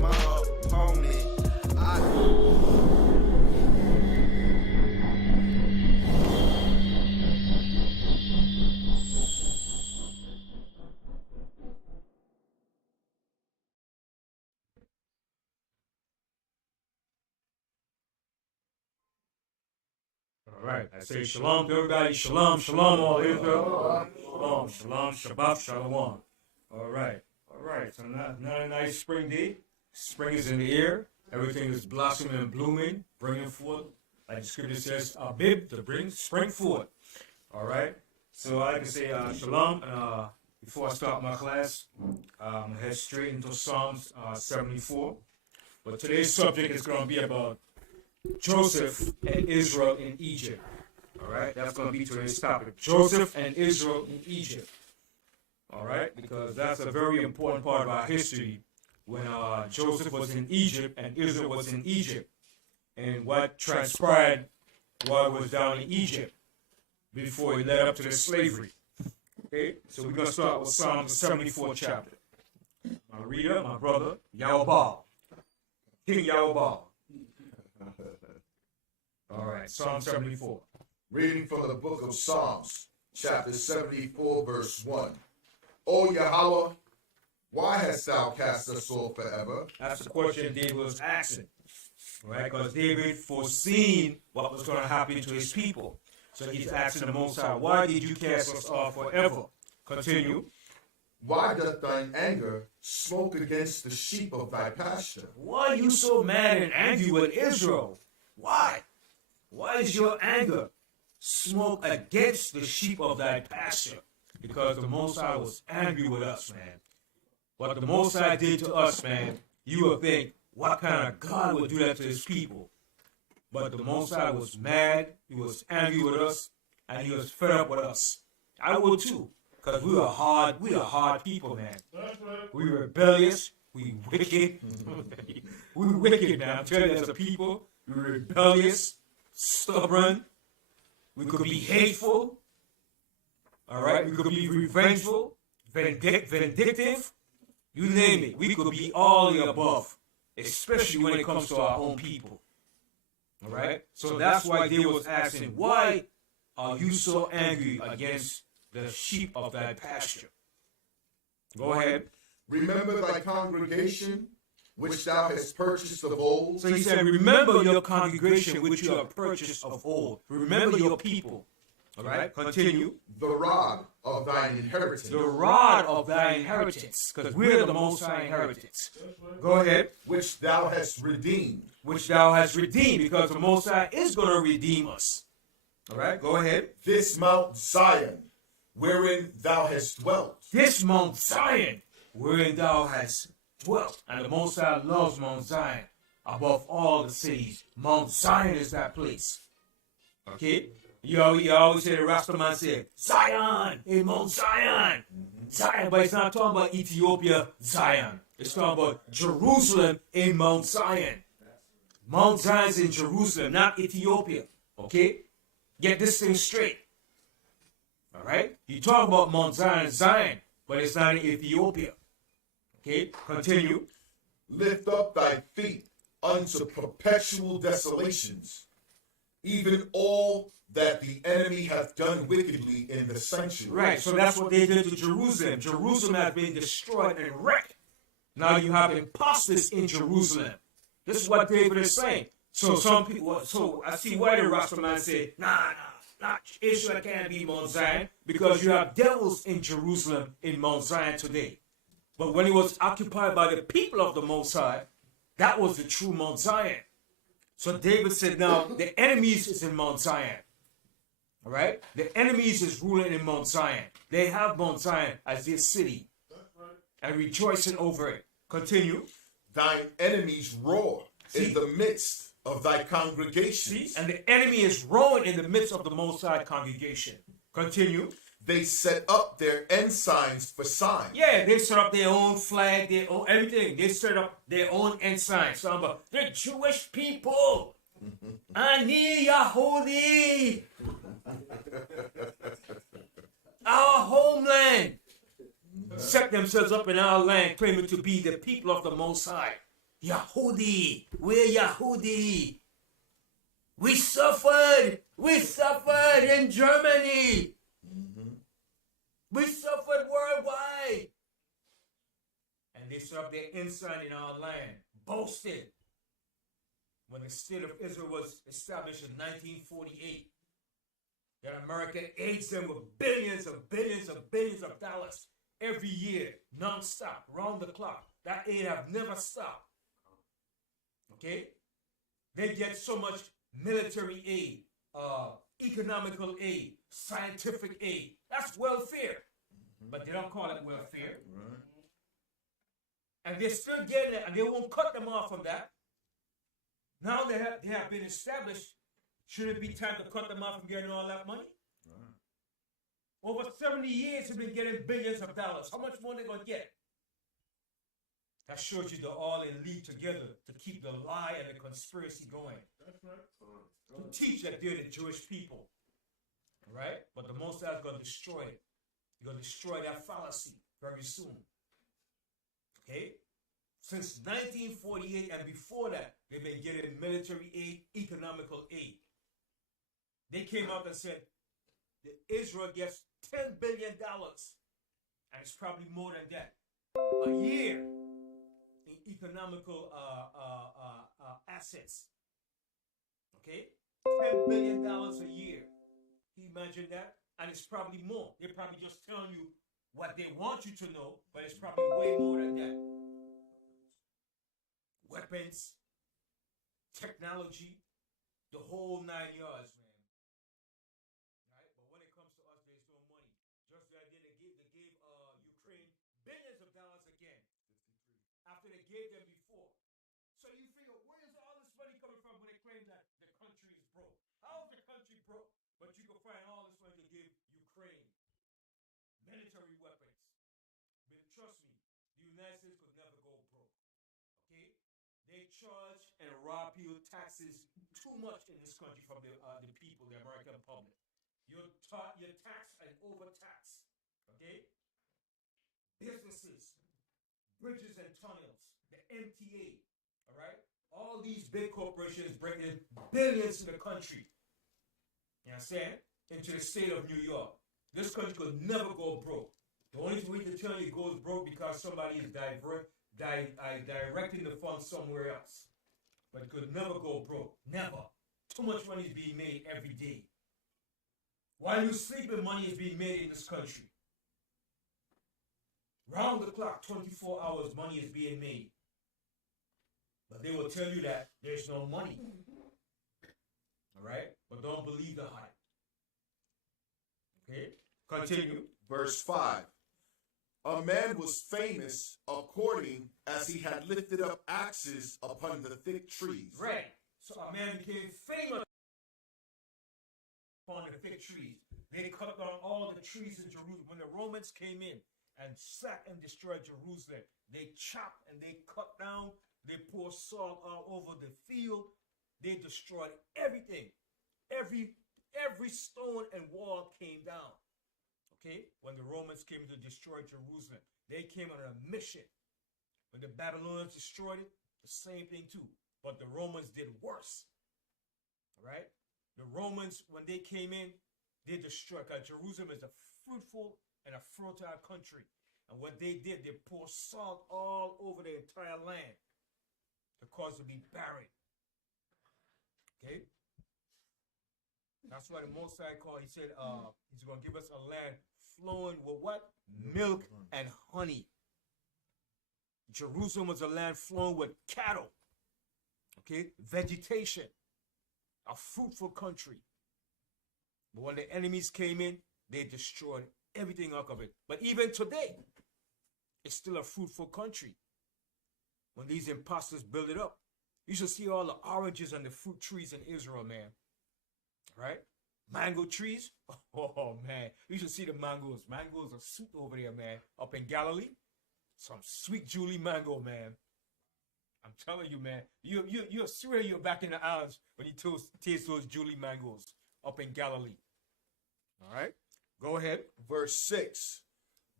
my opponent. All right, I say shalom to everybody. Shalom, shalom, all Israel. Shalom, shalom, Shabbat, shalom. All right. So not a nice spring day. Spring is in the air. Everything is blossoming and blooming, bringing forth, like the scripture says, Abib, to bring spring forth. All right. So I can say shalom. Before I start my class, I'm head straight into Psalms 74. But today's subject is going to be about Joseph and Israel in Egypt. All right, that's going to be today's topic. Joseph and Israel in Egypt. All right, because that's a very important part of our history when Joseph was in Egypt and Israel was in Egypt, and what transpired while he was down in Egypt before he led up to the slavery. Okay, so we're going to start with Psalm 74 chapter. My reader, my brother, Yahweh, King Yahweh. All right, Psalm 74. Reading from the book of Psalms, chapter 74, verse 1. O Yahweh, why hast thou cast us off forever? That's the question David was asking, right? Because David foreseen what was going to happen to his people. So he's asking the Most High, why did you cast us off forever? Continue. Why doth thine anger smoke against the sheep of thy pasture? Why are you so mad and angry with Israel? Why? Why is your anger smoke against the sheep of thy pasture? Because the Most High was angry with us, man. What the Most High did to us, man, you would think, what kind of God would do that to his people? But the Most High was mad, he was angry with us, and he was fed up with us. I would too, because we are hard people, man. We rebellious, we wicked. We wicked, man. I'm telling you, as a people, we rebellious, stubborn, we could be hateful, all right? We could be revengeful, vindictive, you name it. We could be all the above, especially when it comes to our own people, all right? So that's why they was asking, why are you so angry against the sheep of thy pasture? Go ahead. Remember thy congregation, which thou hast purchased of old. So he said, remember your congregation which you have purchased of old. Remember your people. All right, continue. The rod of thine inheritance. The rod of thy inheritance, because we're the Most High inheritance. Go ahead. Which thou hast redeemed. Which thou hast redeemed, because the Most High is going to redeem us. All right, go ahead. This Mount Zion, wherein thou hast dwelt. This Mount Zion, wherein thou hast dwelt. And the Most High loves Mount Zion above all the cities. Mount Zion is that place. Okay? You always hear the Rastaman say, Zion, in Mount Zion. Zion, but it's not talking about Ethiopia, Zion. It's talking about Jerusalem in Mount Zion. Mount Zion's in Jerusalem, not Ethiopia. Okay? Get this thing straight. All right? You talk about Mount Zion, Zion, but it's not in Ethiopia. Okay? Continue. Lift up thy feet unto perpetual desolations, even all that the enemy hath done wickedly in the sanctuary. Right, so that's what they did to Jerusalem. Jerusalem has been destroyed and wrecked. Now you have imposters in Jerusalem. This is what David is saying. So some people, so I see why the Rastaman say, nah, Israel can't be Mount Zion, because you have devils in Jerusalem in Mount Zion today. But when it was occupied by the people of the Most High, that was the true Mount Zion. So David said, now the enemies is in Mount Zion. All right? The enemies is ruling in Mount Zion. They have Mount Zion as their city and rejoicing over it. Continue. Thine enemies roar in the midst of thy congregation. See? And the enemy is roaring in the midst of the Most High congregation. Continue. They set up their ensigns for signs. Yeah, they set up their own flag, their own everything. They set up their own ensigns. So about the Jewish people. Ani Yahudi. Our homeland. Set themselves up in our land, claiming to be the people of the Most High. Yahudi. We're Yahudi. We suffered. We suffered in Germany. We suffered worldwide. And they set up their ensign in our land, boasted. When the state of Israel was established in 1948, that America aids them with billions of dollars every year, non-stop, round the clock. That aid have never stopped. Okay? They get so much military aid, economical aid, scientific aid. That's welfare. But they don't call it welfare. Right. And they're still getting it, and they won't cut them off from that. Now they have been established. Should it be time to cut them off from getting all that money? Right. Over 70 years, they've been getting billions of dollars. How much more are they going to get? That shows you they're all in league together to keep the lie and the conspiracy going. That's right. To teach that they're the Jewish people. Right? But the Most High is going to destroy it. He's going to destroy that fallacy very soon. Okay? Since 1948 and before that, they've been getting military aid, economical aid. They came out and said that Israel gets $10 billion, and it's probably more than that, a year in economical assets. Okay? $10 billion a year. Can you imagine that? And it's probably more. They're probably just telling you what they want you to know, but it's probably way more than that. Weapons, technology, the whole 9 yards, man. Right? But when it comes to us, there's no money. Just the idea they gave Ukraine billions of dollars again. After they gave them before. So you figure, where is all this money coming from when they claim that the country is broke? How is the country broke? But you can find all this money to give Ukraine military weapons. But trust me, the United States could never go broke. Okay? They charge and rob people taxes too much in this country from the people, the American public. You're taxed and overtaxed. Okay? Businesses, bridges and tunnels, the MTA, all right? All these big corporations bring in billions to the country. You understand? Into the state of New York. This country could never go broke. The only way to tell you it goes broke because somebody is directing the funds somewhere else. But it could never go broke. Never. Too much money is being made every day. While you sleeping, money is being made in this country. Round the clock, 24 hours, money is being made. But they will tell you that there's no money. All right? But don't believe the hype. Okay? Continue. Verse 5. A man was famous according as he had lifted up axes upon the thick trees. Right. So a man became famous upon the thick trees. They cut down all the trees in Jerusalem. When the Romans came in and sacked and destroyed Jerusalem, they chopped and they cut down. They poured salt all over the field. They destroyed everything. Every stone and wall came down. Okay? When the Romans came to destroy Jerusalem, they came on a mission. When the Babylonians destroyed it, the same thing too. But the Romans did worse. All right? The Romans, when they came in, they destroyed. Because Jerusalem is a fruitful and a fertile country. And what they did, they poured salt all over the entire land to cause it to be barren. Okay? That's why the Most High called, he said, he's going to give us a land flowing with what? Milk and honey. Jerusalem was a land flowing with cattle. Okay? Vegetation. A fruitful country. But when the enemies came in, they destroyed everything out of it. But even today, it's still a fruitful country. When these imposters build it up, you should see all the oranges and the fruit trees in Israel, man. Right? Mango trees. Oh, man. You should see the mangoes. Mangoes are sweet over there, man. Up in Galilee. Some sweet Julie mango, man. I'm telling you, man. You'll swear you're back in the islands when you taste those Julie mangoes up in Galilee. All right? Go ahead. Verse 6.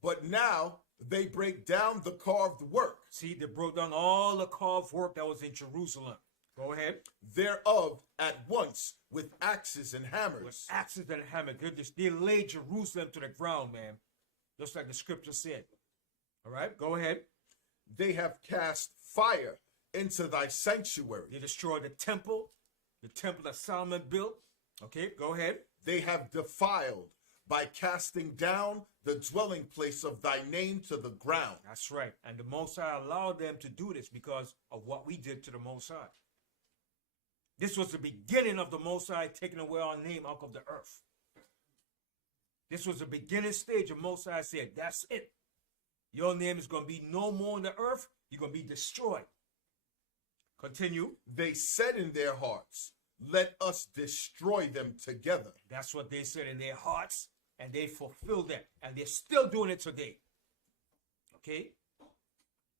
But now They break down the carved work See, they broke down all the carved work that was in Jerusalem. Go ahead. thereof at once with axes and With hammers. axes and hammers. They laid Jerusalem to the ground, man. Just like the scripture said. All right, go ahead. They have cast fire into thy sanctuary. They destroyed the temple that Solomon built. Okay, go ahead. They have defiled by casting down the dwelling place of thy name to the ground. That's right. And the Most High allowed them to do this because of what we did to the Most High. This was the beginning of the Most High taking away our name out of the earth. This was the beginning stage of Most High said, that's it. Your name is going to be no more on the earth. You're going to be destroyed. Continue. They said in their hearts, let us destroy them together. That's what they said in their hearts, and they fulfilled that. And they're still doing it today. Okay?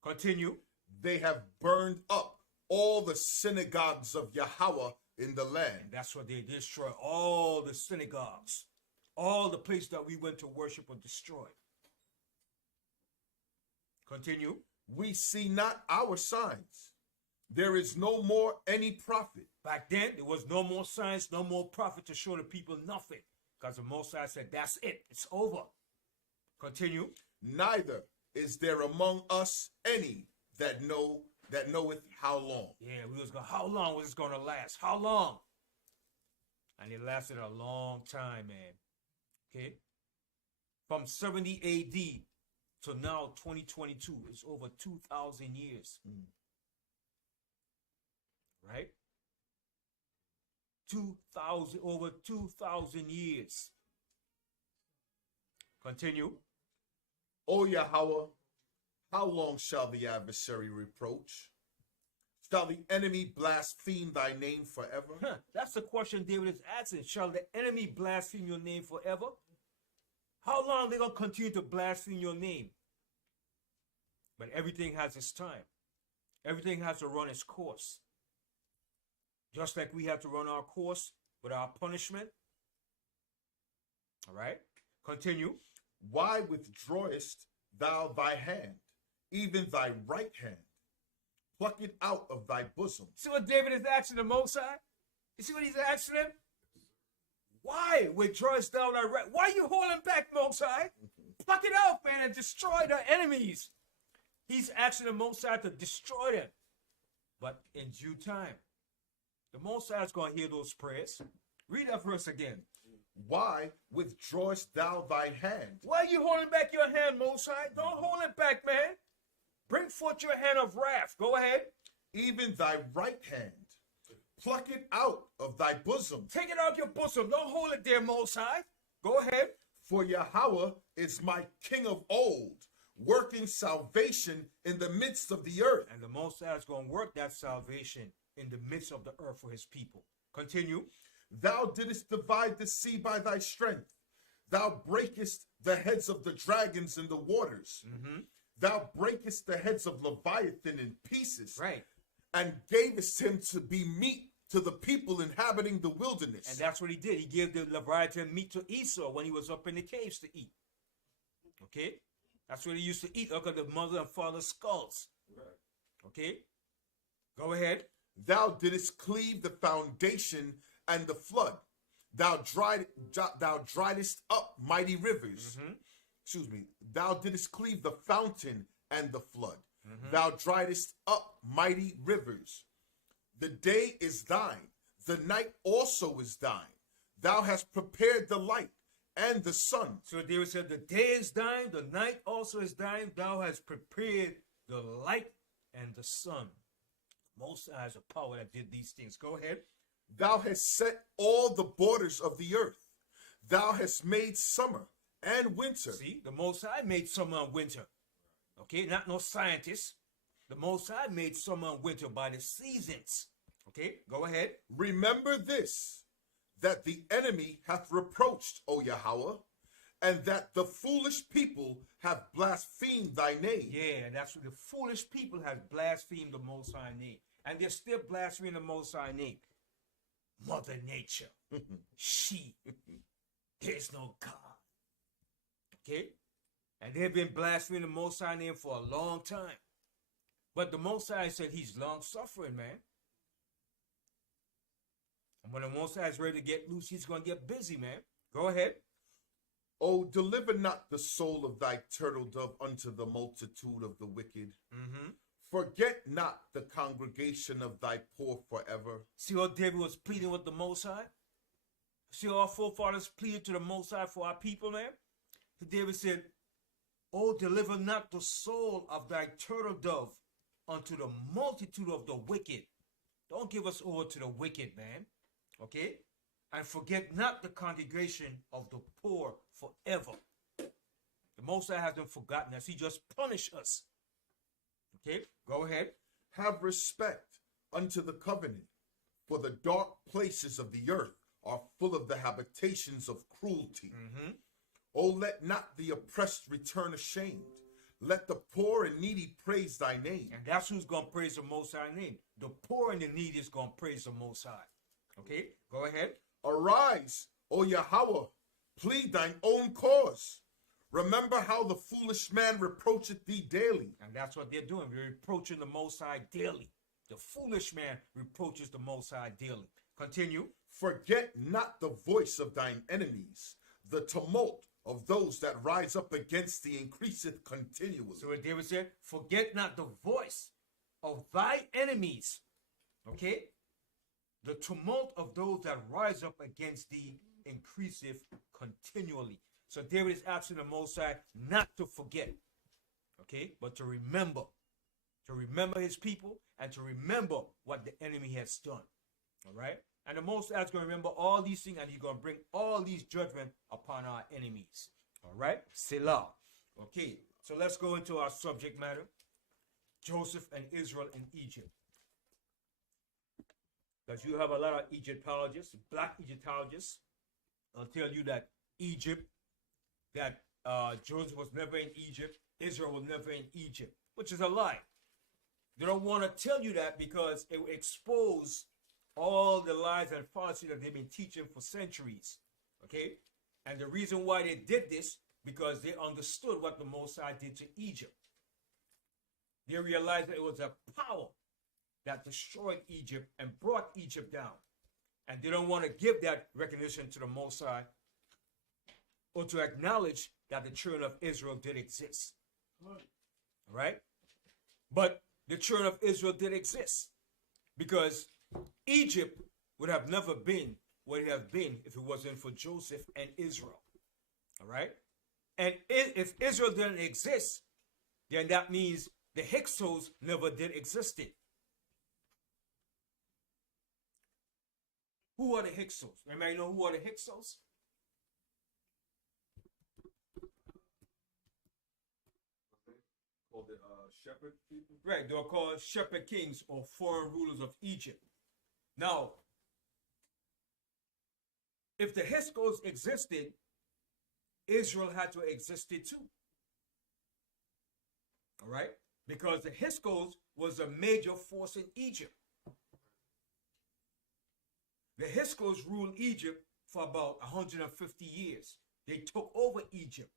Continue. They have burned up all the synagogues of Yahweh in the land. And that's what they destroyed. All the synagogues. All the places that we went to worship were destroyed. Continue. We see not our signs. There is no more any prophet. Back then, there was no more signs, no more prophet to show the people nothing. Because the Most High said, that's it. It's over. Continue. Neither is there among us any that knoweth how long. Yeah, we was going, how long was this going to last? How long? And it lasted a long time, man. Okay? From 70 AD to now 2022, it's over 2,000 years. Right? Over 2,000 years. Continue. O Yahweh, how long shall the adversary reproach? Shall the enemy blaspheme thy name forever? That's the question David is asking. Shall the enemy blaspheme your name forever? How long are they going to continue to blaspheme your name? But everything has its time. Everything has to run its course. Just like we have to run our course with our punishment. All right? Continue. Why withdrawest thou thy hand, even thy right hand? Pluck it out of thy bosom. See what David is asking the Most High? You see what he's asking him? Why withdrawest thou thy right? Why are you holding back, Most High? Pluck it out, man, and destroy the enemies. He's asking the Most High to destroy them. But in due time, the Most High is going to hear those prayers. Read that verse again. Why withdrawest thou thy hand? Why are you holding back your hand, Most High? Don't hold it back, man. Bring forth your hand of wrath. Go ahead. Even thy right hand. Pluck it out of thy bosom. Take it out of your bosom. Don't hold it there, Most High. Go ahead. For Yahweh is my king of old, working salvation in the midst of the earth. And the Most High is going to work that salvation in the midst of the earth for his people. Continue. Thou didst divide the sea by thy strength. Thou breakest the heads of the dragons in the waters. Thou breakest the heads of Leviathan in pieces. Right. And gavest him to be meat to the people inhabiting the wilderness. And that's what he did. He gave the Leviathan meat to Esau when he was up in the caves to eat. Okay? That's what he used to eat. Look at the mother and father's skulls. Okay? Go ahead. Thou didst cleave the foundation and the flood. Thou driedest up mighty rivers. Excuse me. Thou didst cleave the fountain and the flood. Thou driedest up mighty rivers. The day is thine. The night also is thine. Thou hast prepared the light and the sun. So David said, the day is thine, the night also is thine. Thou hast prepared the light and the sun. Most High is a power that did these things. Go ahead. Thou hast set all the borders of the earth. Thou hast made summer and winter. See, the Most High made summer and winter. Okay, not no scientists. The Most High made summer and winter by the seasons. Okay, go ahead. Remember this, that the enemy hath reproached, O Yahweh, and that the foolish people have blasphemed thy name. Yeah, and that's what the foolish people have blasphemed the Most High name. And they're still blaspheming the Most High name. Mother Nature. She. There's no God. Okay? And they've been blaspheming the Most High name for a long time. But the Most High said he's long-suffering, man. And when the Most High is ready to get loose, he's going to get busy, man. Go ahead. Oh, deliver not the soul of thy turtle dove unto the multitude of the wicked. Mm-hmm. Forget not the congregation of thy poor forever. See how David was pleading with the Most High? See how our forefathers pleaded to the Most High for our people, man? David said, oh, deliver not the soul of thy turtle dove unto the multitude of the wicked. Don't give us over to the wicked, man. Okay? And forget not the congregation of the poor forever. The Most High hasn't forgotten us. He just punished us. Okay? Go ahead. Have respect unto the covenant, for the dark places of the earth are full of the habitations of cruelty. Mm-hmm. Oh, let not the oppressed return ashamed. Let the poor and needy praise thy name. And that's who's going to praise the Most High name. The poor and the needy is going to praise the Most High. Okay, go ahead. Arise, O Yahweh, plead thine own cause. Remember how the foolish man reproacheth thee daily. And that's what they're doing. They're reproaching the Most High daily. The foolish man reproaches the Most High daily. Continue. Forget not the voice of thine enemies. The tumult of those that rise up against thee increaseth continually. So what David said, forget not the voice of thy enemies. Okay? The tumult of those that rise up against thee increaseth continually. So David is asking the Most High not to forget, okay, but to remember his people and to remember what the enemy has done. All right? And the Most High is going to remember all these things, and he's going to bring all these judgment upon our enemies. All right? Selah. Okay, so let's go into our subject matter. Joseph and Israel in Egypt. Because you have a lot of Egyptologists, black Egyptologists. I'll tell you that Egypt, that Joseph was never in Egypt, Israel was never in Egypt, which is a lie. They don't want to tell you that because it will expose all the lies and falsity that they've been teaching for centuries. Okay? And the reason why they did this, because they understood what the Most High did to Egypt. They realized that it was a power that destroyed Egypt and brought Egypt down. And they don't want to give that recognition to the Most High or to acknowledge that the children of Israel did exist. All right? But the children of Israel did exist because Egypt would have never been what it have been if it wasn't for Joseph and Israel. All right? And if Israel didn't exist, then that means the Hyksos never did existed. Who are the Hyksos? Anybody know who are the Hyksos? Called the shepherd people? Right, they were called shepherd kings or foreign rulers of Egypt. Now, if the Hyksos existed, Israel had to exist too. All right? Because the Hyksos was a major force in Egypt. The Hyksos ruled Egypt for about 150 years. They took over Egypt.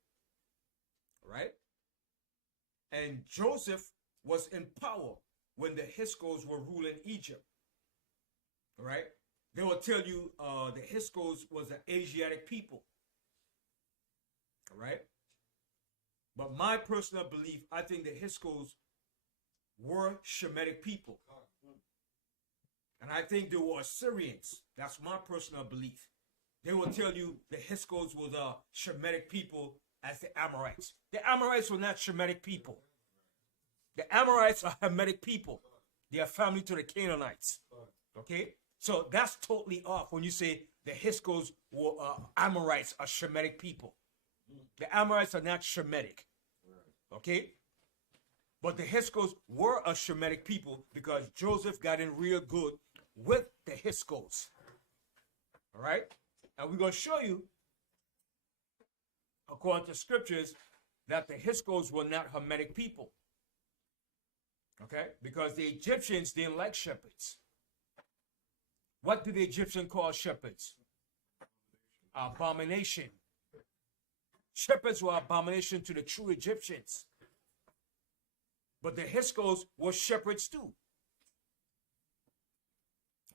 All right? And Joseph was in power when the Hyksos were ruling Egypt. All right? They will tell you the Hyksos was an Asiatic people. All right? But my personal belief, I think the Hyksos were Shemitic people. And I think they were Assyrians. That's my personal belief. They will tell you the Hyksos were the Shemitic people as the Amorites. The Amorites were not Shemitic people. The Amorites are Hamitic people. They are family to the Canaanites. Okay? So that's totally off when you say the Hyksos were Amorites are Shemitic people. The Amorites are not Shemitic. Okay? But the Hyksos were a Shemitic people because Joseph got in real good with the Hyksos. All right? And we're going to show you, according to scriptures, that the Hyksos were not Hamitic people. Okay? Because the Egyptians didn't like shepherds. What did the Egyptians call shepherds? Abomination. Shepherds were abomination to the true Egyptians. But the Hyksos were shepherds too.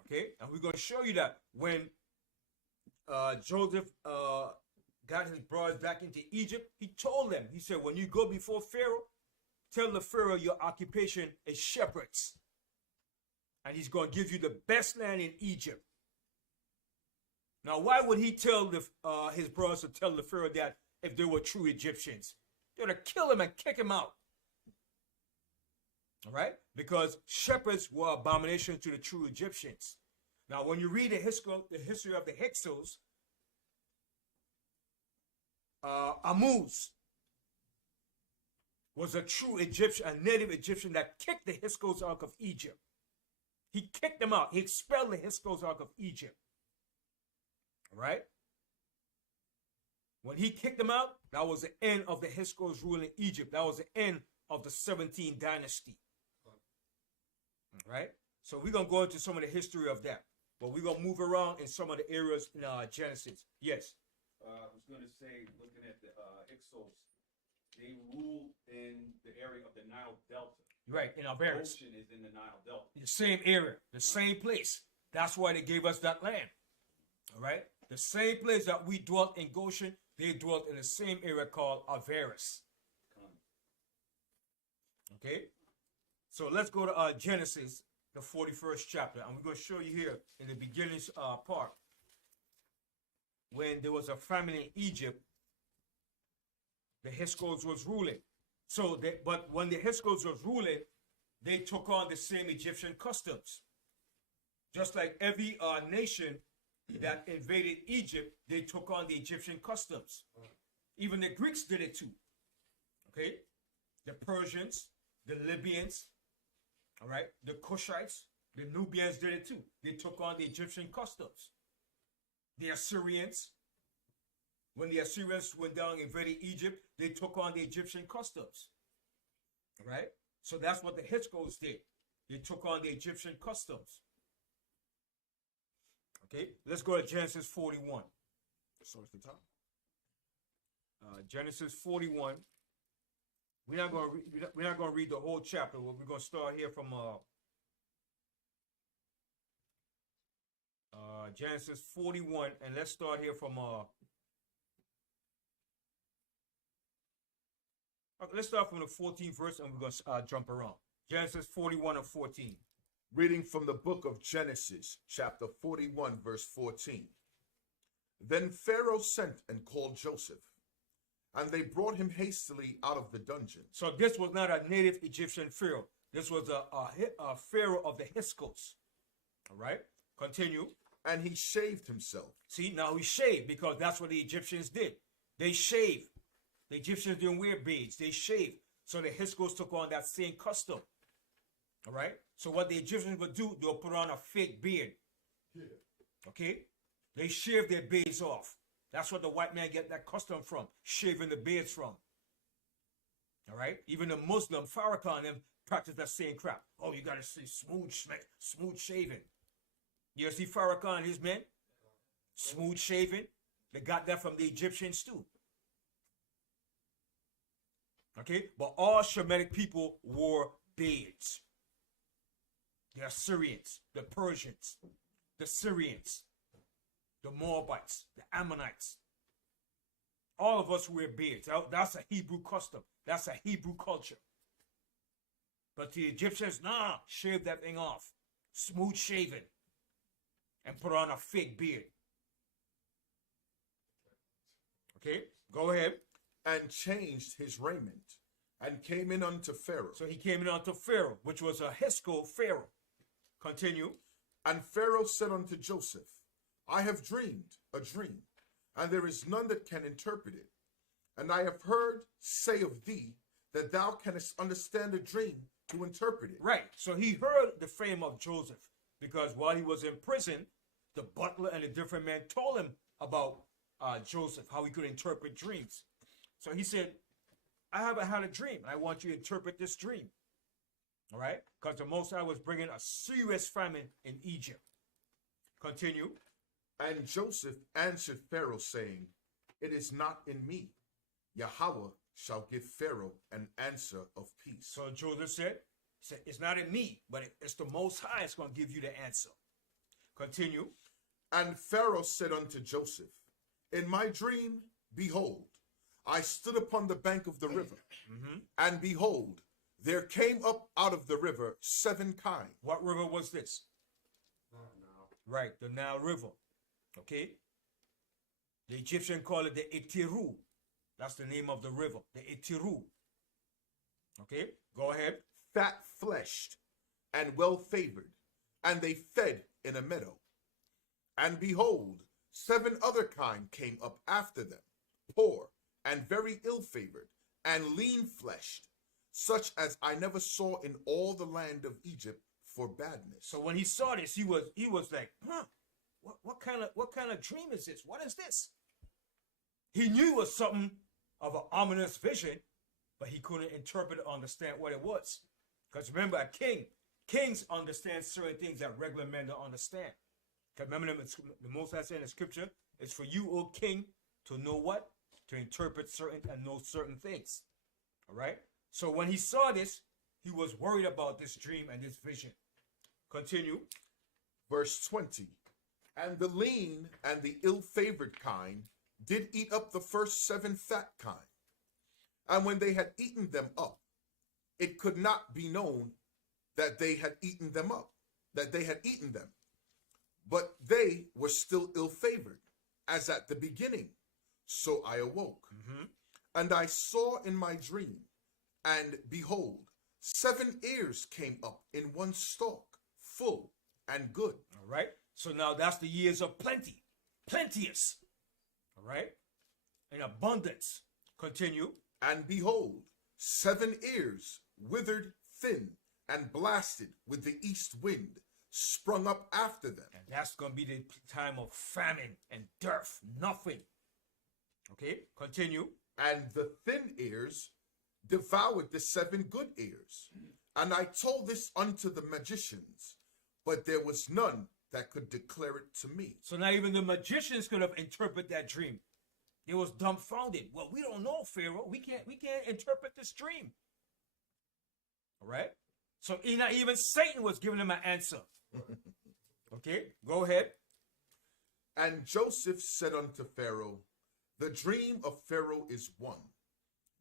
Okay, and we're going to show you that when Joseph got his brothers back into Egypt, he told them, he said, when you go before Pharaoh, tell the Pharaoh your occupation is shepherds. And he's going to give you the best land in Egypt. Now, why would he tell his brothers to tell the Pharaoh that if they were true Egyptians? They would have killed him and kick him out. All right? Because shepherds were abomination to the true Egyptians. Now, when you read the history of the Hyksos, Amuz was a true Egyptian, a native Egyptian that kicked the Hyksos out of Egypt. He kicked them out. He expelled the Hyksos out of Egypt. All right? When he kicked them out, that was the end of the Hyksos rule in Egypt. That was the end of the 17th dynasty. All right? So we're going to go into some of the history of that. But we're going to move around in some of the areas in Genesis. Yes? I was going to say, looking at the Hyksos, they ruled in the area of the Nile Delta. Right, in The Albertus. ocean is in the Nile Delta. The same area, the same place. That's why they gave us that land. All right? The same place that we dwelt in Goshen, they dwelt in the same area called Albertus. Okay? So let's go to Genesis, the 41st chapter. And we're going to show you here in the beginning part. When there was a famine in Egypt, the Hyksos was ruling. But when the Hyksos was ruling, they took on the same Egyptian customs. Just like every nation that invaded Egypt, they took on the Egyptian customs. Even the Greeks did it too. Okay? The Persians, the Libyans, all right? The Cushites, the Nubians did it too. They took on the Egyptian customs. The Assyrians, when the Assyrians went down and invaded Egypt, they took on the Egyptian customs. All right? So that's what the Hyksos did. They took on the Egyptian customs. Okay, let's go to Genesis 41. So it's the top. Genesis 41. We're not going to read the whole chapter. We're going to start here from Genesis 41, and let's start here from let's start from the 14th verse, and we're going to jump around. Genesis 41 and 14. Reading from the book of Genesis, chapter 41, verse 14. Then Pharaoh sent and called Joseph, and they brought him hastily out of the dungeon. So this was not a native Egyptian Pharaoh. This was a Pharaoh of the Hyksos. All right? Continue. And he shaved himself. See, now he shaved because that's what the Egyptians did. They shaved. The Egyptians didn't wear beards. They shaved. So the Hyksos took on that same custom. All right? So what the Egyptians would do, they'll put on a fake beard. Okay? They shave their beards off. That's what the white man get that custom from, shaving the beards from. All right? Even the Muslim, Farrakhan, and them practice that same crap. Oh, you got to see smooth shaving. You see Farrakhan and his men? Smooth shaving. They got that from the Egyptians too. Okay? But all Shemitic people wore beards. The Assyrians, the Persians, the Syrians, the Moabites, the Ammonites. All of us wear beards. That's a Hebrew custom. That's a Hebrew culture. But the Egyptians, shave that thing off. Smooth shaven. And put on a fake beard. Okay, go ahead. And changed his raiment, and came in unto Pharaoh. So he came in unto Pharaoh, which was a Hyksos Pharaoh. Continue. And Pharaoh said unto Joseph, I have dreamed a dream, and there is none that can interpret it. And I have heard say of thee that thou canst understand a dream to interpret it. Right. So he heard the fame of Joseph, because while he was in prison, the butler and the different men told him about Joseph, how he could interpret dreams. So he said, I haven't had a dream. I want you to interpret this dream. All right? Because the Most High was bringing a serious famine in Egypt. Continue. And Joseph answered Pharaoh, saying, It is not in me. Yahweh shall give Pharaoh an answer of peace. So Joseph said, it's not in me, but it's the Most High that's going to give you the answer. Continue. And Pharaoh said unto Joseph, in my dream, behold, I stood upon the bank of the river, and behold, there came up out of the river 7 kine. What river was this? Right, the Nile River. Okay? The Egyptian call it the Itiru. That's the name of the river, the Itiru. Okay, go ahead. Fat-fleshed and well-favored, and they fed in a meadow. And behold, 7 other kind came up after them, poor and very ill-favored, and lean-fleshed, such as I never saw in all the land of Egypt for badness. So when he saw this, he was like, what kind of dream is this? What is this? He knew it was something of an ominous vision, but he couldn't interpret or understand what it was. Because remember, a kings understand certain things that regular men don't understand. Because remember, the Most High said in the scripture, it's for you, O king, to know what? To interpret certain and know certain things. All right? So when he saw this, he was worried about this dream and this vision. Continue. Verse 20. And the lean and the ill-favored kind did eat up the first 7 fat kind. And when they had eaten them up, it could not be known that they had eaten them up, that they had eaten them. But they were still ill-favored, as at the beginning. So I awoke, and I saw in my dream, and behold, 7 ears came up in one stalk, full and good. All right. So now that's the years of plenty, plenteous. All right. In abundance. Continue. And behold, 7 ears withered thin and blasted with the east wind, sprung up after them. And that's going to be the time of famine and dearth. Nothing. Okay, continue. And the thin ears devoured the 7 good ears. And I told this unto the magicians, but there was none that could declare it to me. So not even the magicians could have interpreted that dream. They was dumbfounded. Well, we don't know, Pharaoh. We can't interpret this dream. All right. So not even Satan was giving him an answer. Okay, go ahead. And Joseph said unto Pharaoh, the dream of Pharaoh is one.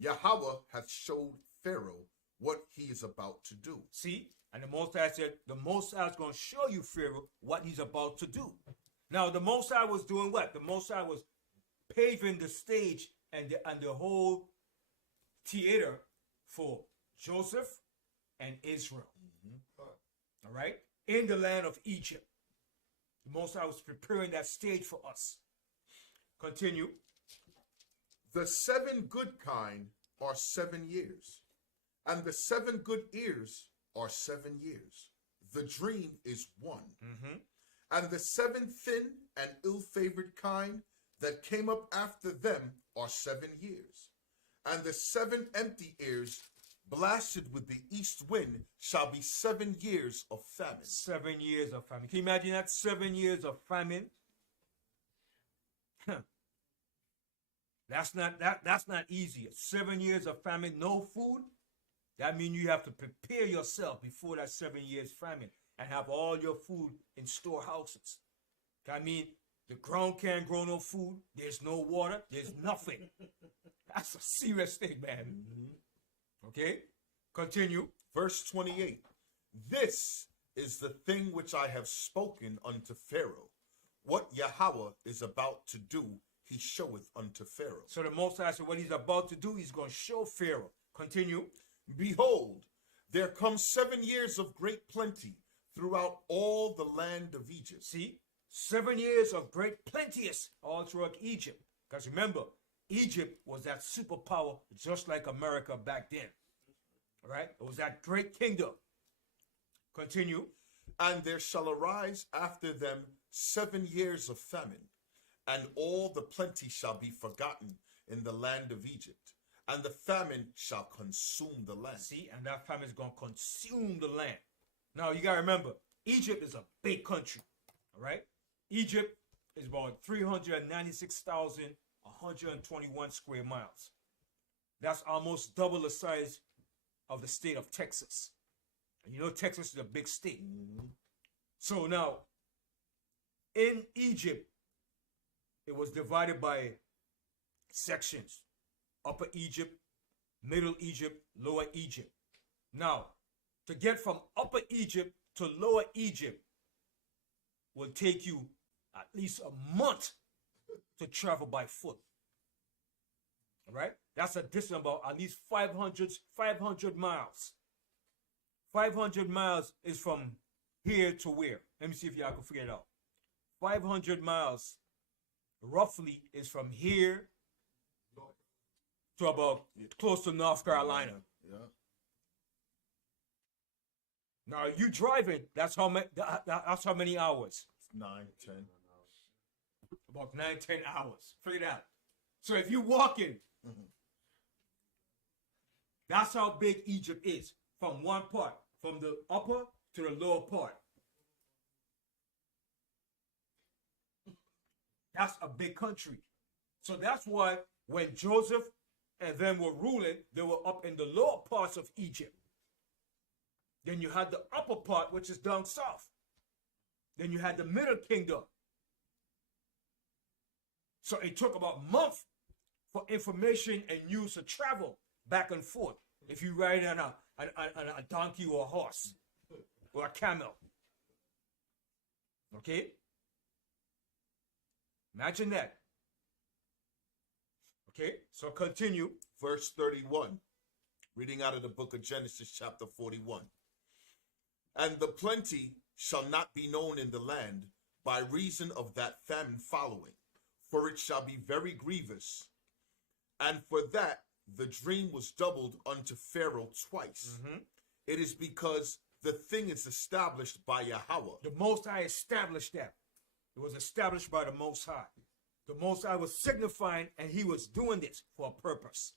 Yahweh hath showed Pharaoh what he is about to do. See, and the Most High said, the Most High is going to show you, Pharaoh, what he's about to do. Now, the Most High was doing what? The Most High was paving the stage and the whole theater for Joseph and Israel. All right? In the land of Egypt. The Most High was preparing that stage for us. Continue. The 7 good kind are 7 years, and the 7 good ears are 7 years. The dream is one. And the 7 thin and ill-favored kind that came up after them are 7 years. And the 7 empty ears blasted with the east wind shall be 7 years of famine. 7 years of famine. Can you imagine that? 7 years of famine. That's not easy. 7 years of famine, no food. That means you have to prepare yourself before that 7 years famine and have all your food in storehouses. I mean, the ground can't grow no food. There's no water. There's nothing. That's a serious thing, man. Okay? Continue. Verse 28. This is the thing which I have spoken unto Pharaoh. What Yahweh is about to do, he showeth unto Pharaoh. So the Most High said what he's about to do, he's going to show Pharaoh. Continue. Behold, there come 7 years of great plenty throughout all the land of Egypt. See? 7 years of great plenteous all throughout Egypt. Because remember, Egypt was that superpower just like America back then. All right? It was that great kingdom. Continue. And there shall arise after them 7 years of famine, and all the plenty shall be forgotten in the land of Egypt, and the famine shall consume the land. See, and that famine is going to consume the land. Now, you got to remember, Egypt is a big country, all right? Egypt is about 396,121 square miles. That's almost double the size of the state of Texas. And you know Texas is a big state. So now, in Egypt, it was divided by sections. Upper Egypt, Middle Egypt, Lower Egypt. Now, to get from Upper Egypt to Lower Egypt will take you at least a month to travel by foot. All right? That's a distance about at least 500 miles. 500 miles is from here to where? Let me see if y'all can figure it out. 500 miles roughly is from here to about close to North Carolina. Yeah. Now you driving, that's how many hours? 9, 10. About 9, 10 hours. Figure it out. So if you're walking, that's how big Egypt is. From one part, from the upper to the lower part. That's a big country. So that's why when Joseph and them were ruling, they were up in the lower parts of Egypt. Then you had the upper part, which is down south. Then you had the middle kingdom. So it took about a month for information and news to travel back and forth. If you ride on a donkey or a horse or a camel. Okay? Imagine that. Okay, so continue. Verse 31, reading out of the book of Genesis, chapter 41. And the plenty shall not be known in the land by reason of that famine following, for it shall be very grievous. And for that the dream was doubled unto Pharaoh twice. It is because the thing is established by Yahweh. The Most High established that. It was established by the Most High. The Most High was signifying, and he was doing this for a purpose.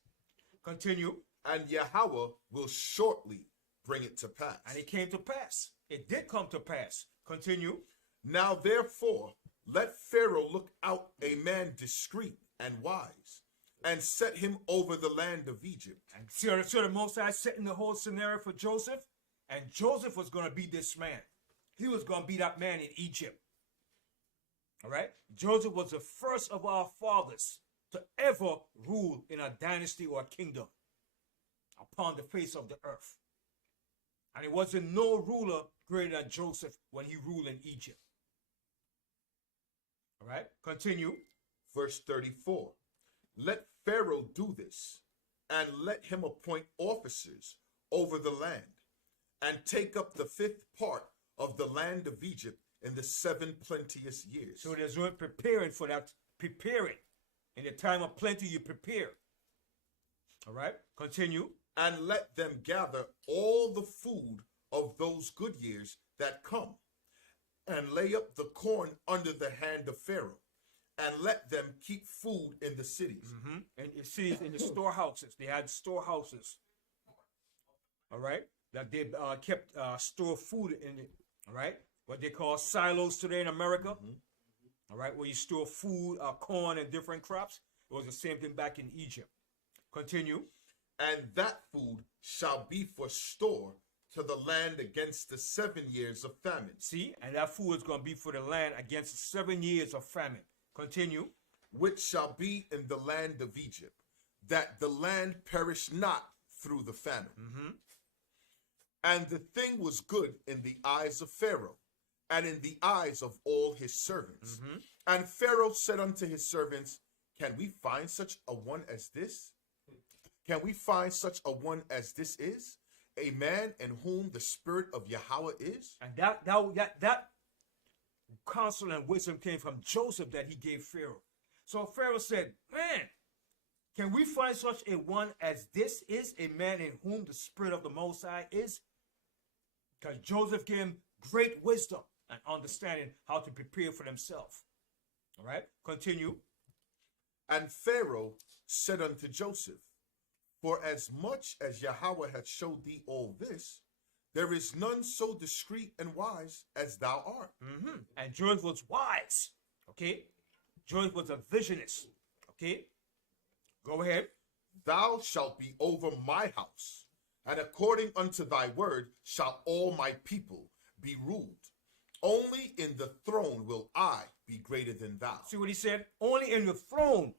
Continue. And Yahweh will shortly bring it to pass. And it came to pass. It did come to pass. Continue. Now therefore, let Pharaoh look out a man discreet and wise, and set him over the land of Egypt. And so the Most High setting the whole scenario for Joseph, and Joseph was going to be this man. He was going to be that man in Egypt. All right? Joseph was the first of our fathers to ever rule in a dynasty or a kingdom upon the face of the earth. And it wasn't no ruler greater than Joseph when he ruled in Egypt. All right? Continue. Verse 34. Let Pharaoh do this, and let him appoint officers over the land, and take up the 5th part of the land of Egypt in the 7 plenteous years. So there's no preparing for that. Preparing. In the time of plenty, you prepare. All right? Continue. And let them gather all the food of those good years that come, and lay up the corn under the hand of Pharaoh, and let them keep food in the cities. And you see in the storehouses. They had storehouses. All right? That they kept store food in it. All right? What they call silos today in America. All right? Where you store food, corn, and different crops. It was the same thing back in Egypt. Continue. And that food shall be for store to the land against the 7 years of famine. See? And that food is going to be for the land against 7 years of famine. Continue. Which shall be in the land of Egypt, that the land perish not through the famine. And the thing was good in the eyes of Pharaoh, and in the eyes of all his servants. And Pharaoh said unto his servants, Can we find such a one as this? Can we find such a one as this is? A man in whom the spirit of Yahweh is? And that counsel and wisdom came from Joseph that he gave Pharaoh. So Pharaoh said, man, can we find such a one as this is, a man in whom the spirit of the Most High is? Because Joseph gave him great wisdom and understanding how to prepare for themselves. All right, continue. And Pharaoh said unto Joseph, For as much as Yahweh hath showed thee all this, there is none so discreet and wise as thou art. And Joseph was wise. Okay? Joseph was a visionist. Okay? Go ahead. thou shalt be over my house, and according unto thy word shall all my people be ruled. Only in the throne will I be greater than thou. See what he said? Only in the throne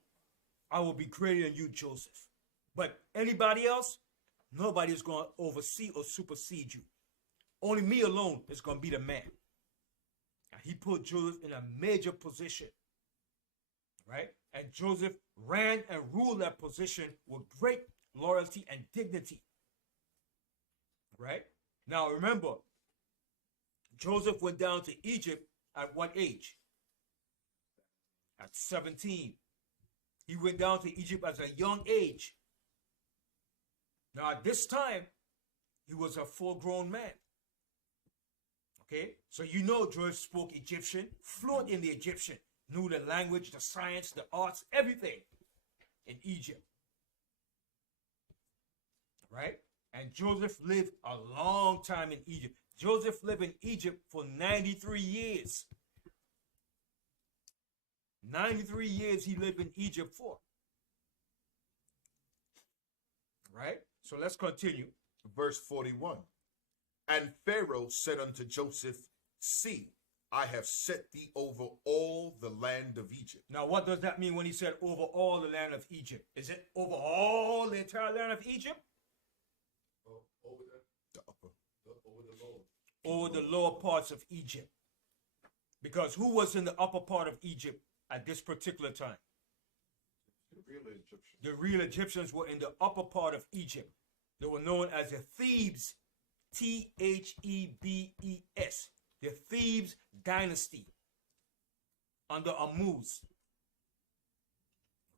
I will be greater than you, Joseph. But anybody else, nobody is going to oversee or supersede you. Only me alone is going to be the man. And he put Joseph in a major position. Right? And Joseph ran and ruled that position with great loyalty and dignity. Right? Now remember, Joseph went down to Egypt at what age? At 17. He went down to Egypt at a young age. Now at this time, he was a full-grown man. Okay? So you know Joseph spoke Egyptian, fluent in the Egyptian, knew the language, the science, the arts, everything in Egypt. Right? And Joseph lived a long time in Egypt. Joseph lived in Egypt for 93 years. 93 years he lived in Egypt for. Right? So let's continue. Verse 41. And Pharaoh said unto Joseph, See, I have set thee over all the land of Egypt. Now, what does that mean when he said over all the land of Egypt? Is it over all the entire land of Egypt? Over the upper, over the lower. Over the lower parts of Egypt. Because who was in the upper part of Egypt at this particular time? The real Egyptians. The real Egyptians were in the upper part of Egypt. They were known as the Thieves, Thebes, the Thieves Dynasty under Ammuz.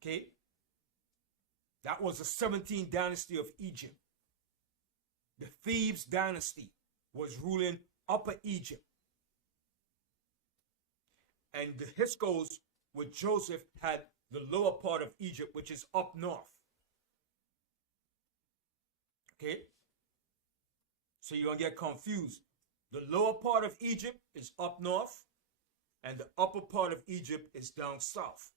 Okay? That was the 17th dynasty of Egypt. The Thieves Dynasty was ruling Upper Egypt. And the H.O.D.C with Joseph had the lower part of Egypt, which is up north. Okay? So you don't get confused. The lower part of Egypt is up north, and the upper part of Egypt is down south.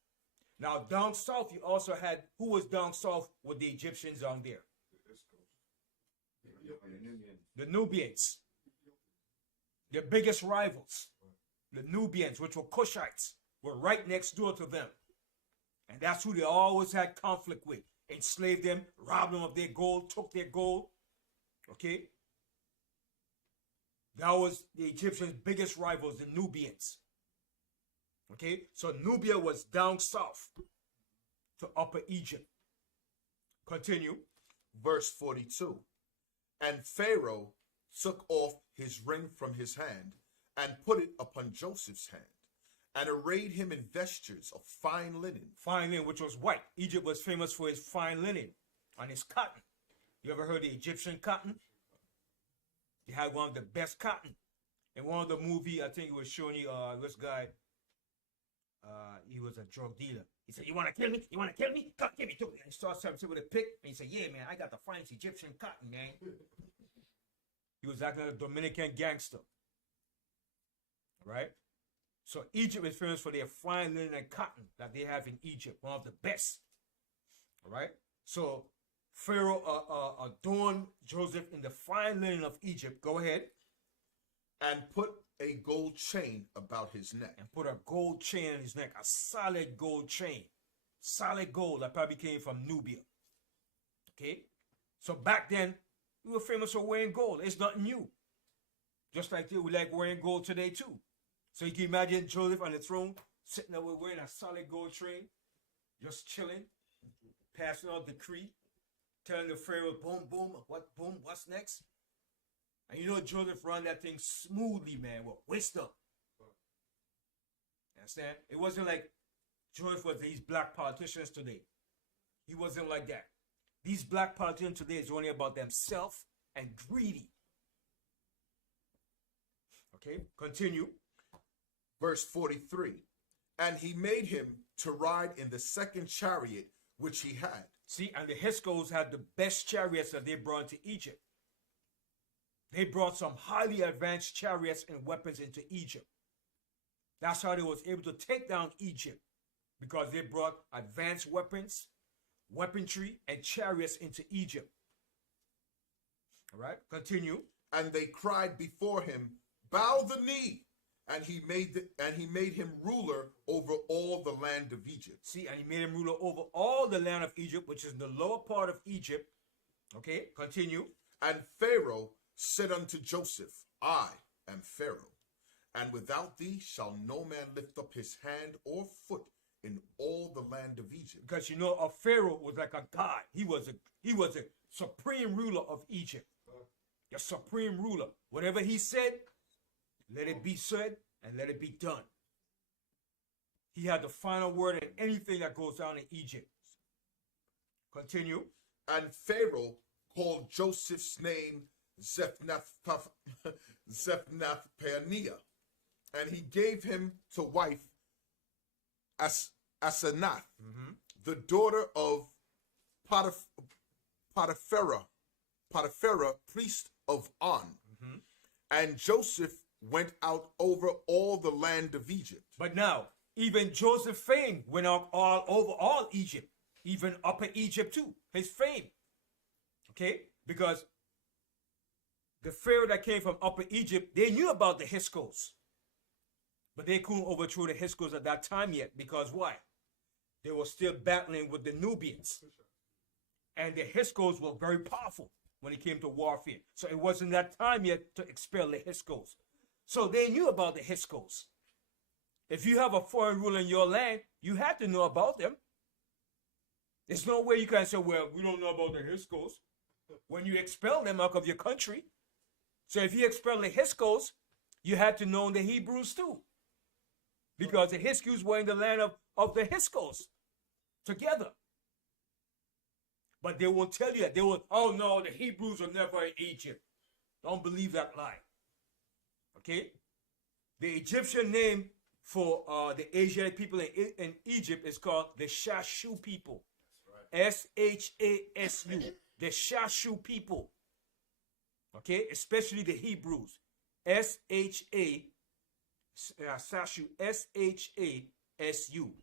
Now, down south, you also had, who was down south with the Egyptians down there? The Nubians. Their biggest rivals. The Nubians, which were Cushites, were right next door to them. And that's who they always had conflict with. Enslaved them, robbed them of their gold, took their gold. Okay? That was the Egyptians' biggest rivals, the Nubians. Okay? So Nubia was down south to Upper Egypt. Continue. Verse 42. And Pharaoh took off his ring from his hand and put it upon Joseph's hand, and arrayed him in vestures of fine linen. Fine linen, which was white. Egypt was famous for its fine linen and its cotton. You ever heard of Egyptian cotton? They had one of the best cotton. In one of the movie, I think it was showing you this guy, he was a drug dealer. He said, you want to kill me? You want to kill me? Come, give me to me. And he starts something with a pick. And he said, yeah, man, I got the finest Egyptian cotton, man. He was acting like a Dominican gangster. Right? So Egypt is famous for their fine linen and cotton that they have in Egypt. One of the best. All right? So Pharaoh adorned Joseph in the fine linen of Egypt. Go ahead. And put a gold chain about his neck. And put a gold chain on his neck. A solid gold chain. Solid gold that probably came from Nubia. Okay? So back then, we were famous for wearing gold. It's nothing new. Just like we like wearing gold today too. So you can imagine Joseph on the throne, sitting there wearing a solid gold chain, just chilling, passing out the decree, telling the Pharaoh, boom, boom, what's next? And you know Joseph ran that thing smoothly, man, with wisdom. Understand? It wasn't like Joseph was these black politicians today. He wasn't like that. These black politicians today is only about themselves and greedy. Okay, continue. Verse 43. And he made him to ride in the second chariot which he had. See, and the H.O.D.C had the best chariots that they brought into Egypt. They brought some highly advanced chariots and weapons into Egypt. That's how they was able to take down Egypt, because they brought advanced weapons, weaponry, and chariots into Egypt. All right, continue. And they cried before him, bow the knee. And he made him ruler over all the land of Egypt. See, and he made him ruler over all the land of Egypt, which is the lower part of Egypt. Okay, continue. And Pharaoh said unto Joseph, I am Pharaoh, and without thee shall no man lift up his hand or foot in all the land of Egypt. Because a Pharaoh was like a god. He was a supreme ruler of Egypt. The supreme ruler. Whatever he said, let it be said and let it be done. He had the final word in anything that goes on in Egypt. Continue. And Pharaoh called Joseph's name Zephnath-Paneah, and he gave him to wife Asenath, the daughter of Potipharah, priest of On. And Joseph went out over all the land of Egypt. But now, even Joseph's fame went out all over all Egypt, even Upper Egypt too, his fame. Okay? Because the Pharaoh that came from Upper Egypt, they knew about the H.O.D.C. But they couldn't overthrow the H.O.D.C at that time yet. Because why? They were still battling with the Nubians. And the H.O.D.C were very powerful when it came to warfare. So it wasn't that time yet to expel the H.O.D.C. So they knew about the H.O.D.C. If you have a foreign ruler in your land, you have to know about them. There's no way you can say, well, we don't know about the H.O.D.C when you expel them out of your country. So if you expel the H.O.D.C, you had to know the Hebrews too. Because the H.O.D.C were in the land of the H.O.D.C together. But they won't tell you that. They will, oh no, the Hebrews are never in Egypt. Don't believe that lie. Okay? The Egyptian name for the Asiatic people in Egypt is called the Shashu people. S-H-A-S-U. The Shashu people. Okay? Especially the Hebrews. S-H-A, Shashu, S-H-A-S-U.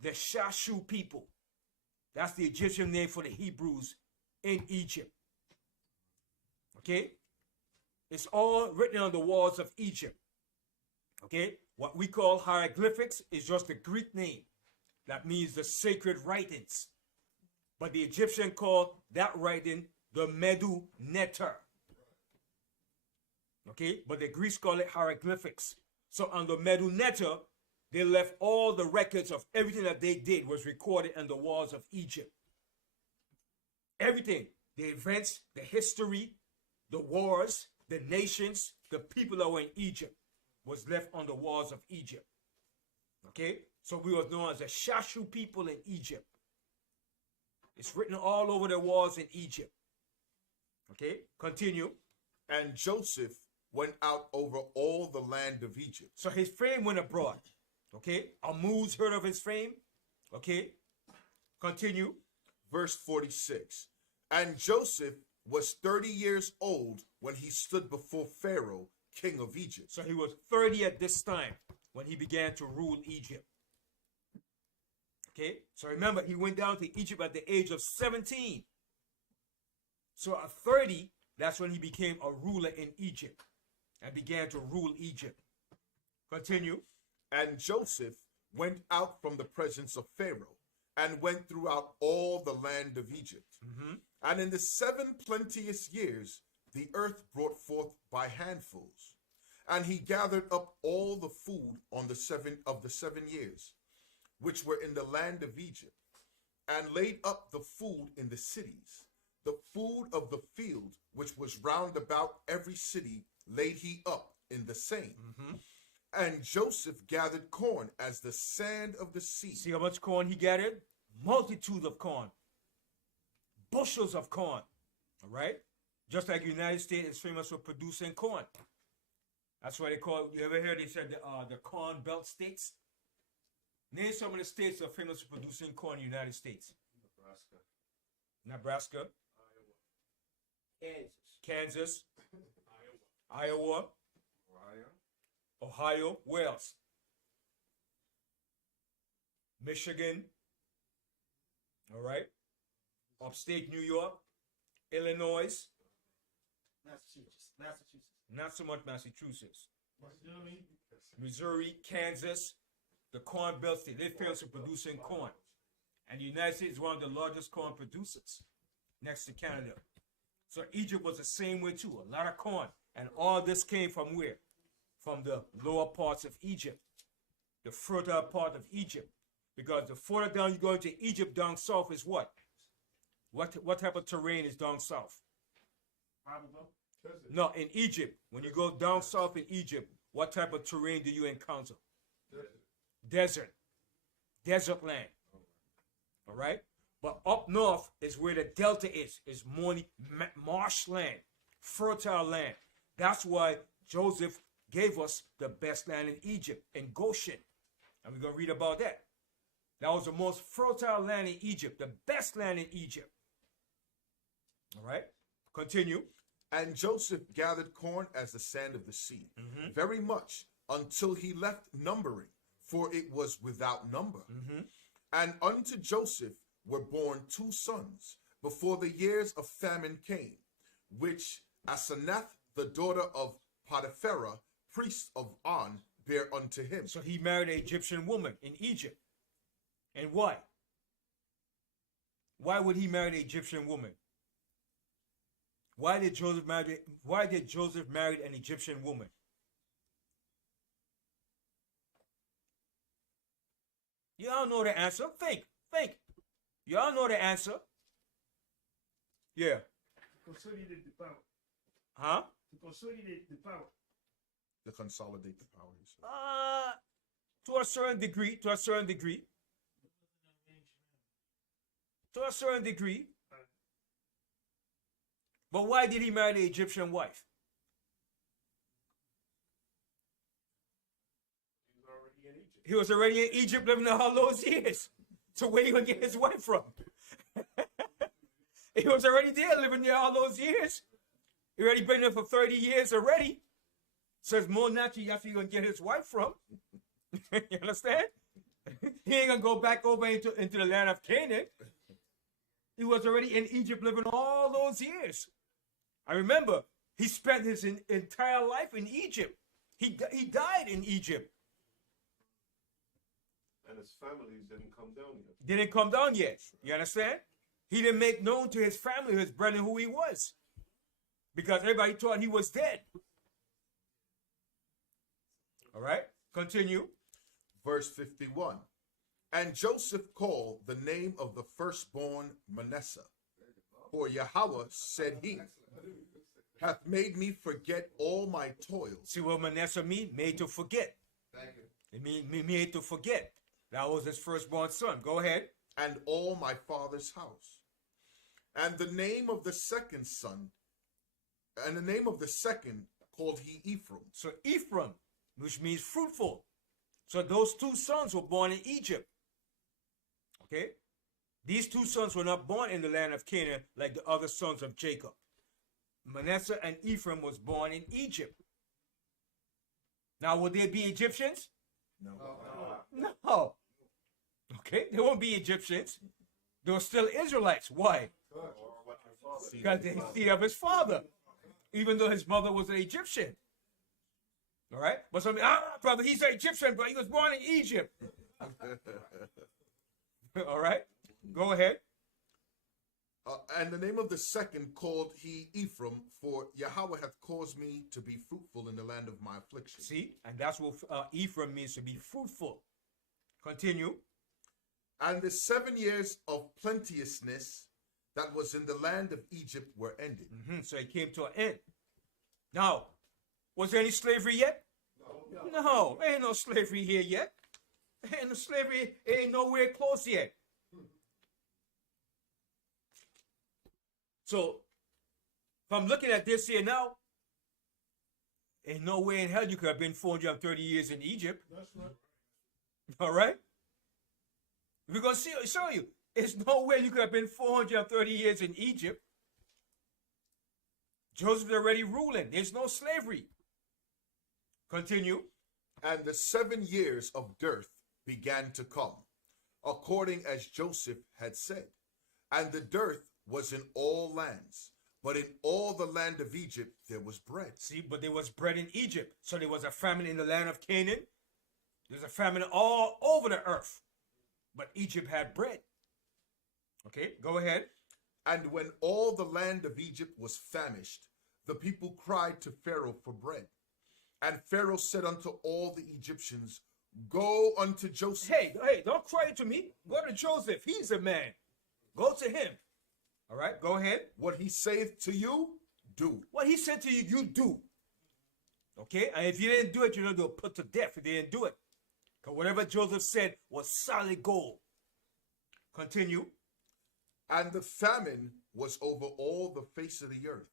The Shashu people. That's the Egyptian name for the Hebrews in Egypt. Okay? It's all written on the walls of Egypt. Okay? What we call hieroglyphics is just the Greek name. That means the sacred writings. But the Egyptian called that writing the Medu Neter. Okay? But the Greeks call it hieroglyphics. So on the Medu Neter, they left all the records of everything that they did was recorded on the walls of Egypt. Everything. The events, the history, the wars, the nations, the people that were in Egypt was left on the walls of Egypt. Okay? So we were known as the Shashu people in Egypt. It's written all over the walls in Egypt. Okay? Continue. And Joseph went out over all the land of Egypt. So his fame went abroad. Okay? Ammuz heard of his fame. Okay? Continue. Verse 46. And Joseph was 30 years old when he stood before Pharaoh, king of Egypt. So he was 30 at this time when he began to rule Egypt. Okay? So remember, he went down to Egypt at the age of 17. So at 30, that's when he became a ruler in Egypt and began to rule Egypt. Continue. And Joseph went out from the presence of Pharaoh and went throughout all the land of Egypt. And in the 7 plenteous years, the earth brought forth by handfuls. And he gathered up all the food on the 7 years, which were in the land of Egypt, and laid up the food in the cities. The food of the field, which was round about every city, laid he up in the same. And Joseph gathered corn as the sand of the sea. See how much corn he gathered? Multitude of corn. Bushels of corn. All right? Just like the United States is famous for producing corn. That's why they call, you ever heard they said the corn belt states? Name some of the states that are famous for producing corn in the United States. Nebraska. Kansas. Iowa. Ohio. Where else? Michigan. All right. Upstate New York, Illinois, Massachusetts. not so much Massachusetts, Missouri, Kansas, the Corn Belt state. They're famous for producing corn. And the United States is one of the largest corn producers next to Canada. So Egypt was the same way too. A lot of corn. And all this came from where? From the lower parts of Egypt. The fertile part of Egypt. Because the further down you go into Egypt, down south is what? What type of terrain is down south? No, in Egypt. When you go down south in Egypt, what type of terrain do you encounter? Desert. Desert land. All right? But up north is where the delta is more marshland, fertile land. That's why Joseph gave us the best land in Egypt, in Goshen. And we're going to read about that. That was the most fertile land in Egypt, the best land in Egypt. All right? Continue. And Joseph gathered corn as the sand of the sea, very much, until he left numbering, for it was without number. And unto Joseph were born 2 sons before the years of famine came, which Asenath, the daughter of Potipharah, priest of On, bare unto him. So he married an Egyptian woman in Egypt. And why? Why would he marry an Egyptian woman? Why did Joseph marry an Egyptian woman? Y'all know the answer. Think. Y'all know the answer. Yeah. To consolidate the power. Huh? To consolidate the power. To consolidate the power, he said. To a certain degree. To a certain degree. But why did he marry the Egyptian wife? He was already in Egypt living all those years. So where you gonna get his wife from? He was already there living there all those years. He already been there for 30 years already. So it's more natural that's where you're gonna get his wife from. You understand? He ain't gonna go back over into the land of Canaan. He was already in Egypt living all those years. I remember he spent his entire life in Egypt. He died in Egypt. And his families didn't come down yet. Didn't come down yet. You understand? He didn't make known to his family, his brethren, who he was. Because everybody thought he was dead. All right? Continue. Verse 51. And Joseph called the name of the firstborn Manasseh. For Yahweh, said he, hath made me forget all my toils. See what Manasseh mean? Made to forget. It mean made to forget. That was his firstborn son. Go ahead. And all my father's house. And the name of the second son, and the name of the second called he Ephraim. So Ephraim, which means fruitful. So those 2 sons were born in Egypt. Okay? These 2 sons were not born in the land of Canaan like the other sons of Jacob. Manasseh and Ephraim was born in Egypt. Now, would they be Egyptians? No. Okay, they won't be Egyptians. They were still Israelites. Why? Because they seed of his father, even though his mother was an Egyptian. All right? But somebody, brother, he's an Egyptian, but he was born in Egypt. All right? Go ahead. And the name of the second called he Ephraim, for Yahweh hath caused me to be fruitful in the land of my affliction. See? And that's what Ephraim means, to be fruitful. Continue. And the 7 years of plenteousness that was in the land of Egypt were ended. So it came to an end. Now, was there any slavery yet? No, ain't no slavery here yet. Ain't no slavery, ain't nowhere close yet. So, if I'm looking at this here now, ain't no way in hell you could have been 430 years in Egypt. That's right. All right? We're going to show you. There's no way you could have been 430 years in Egypt. Joseph's already ruling. There's no slavery. Continue. And the 7 years of dearth began to come, according as Joseph had said. And the dearth was in all lands, but in all the land of Egypt there was bread. See, but there was bread in Egypt. So there was a famine in the land of Canaan. There's a famine all over the earth. But Egypt had bread. Okay, go ahead. And when all the land of Egypt was famished, the people cried to Pharaoh for bread. And Pharaoh said unto all the Egyptians, Go unto Joseph. Hey, don't cry to me. Go to Joseph. He's a man. Go to him. All right, go ahead. What he saith to you, do. What he said to you, you do. Okay, and if you didn't do it, you're going to put to death if you didn't do it. Because whatever Joseph said was solid gold. Continue. And the famine was over all the face of the earth.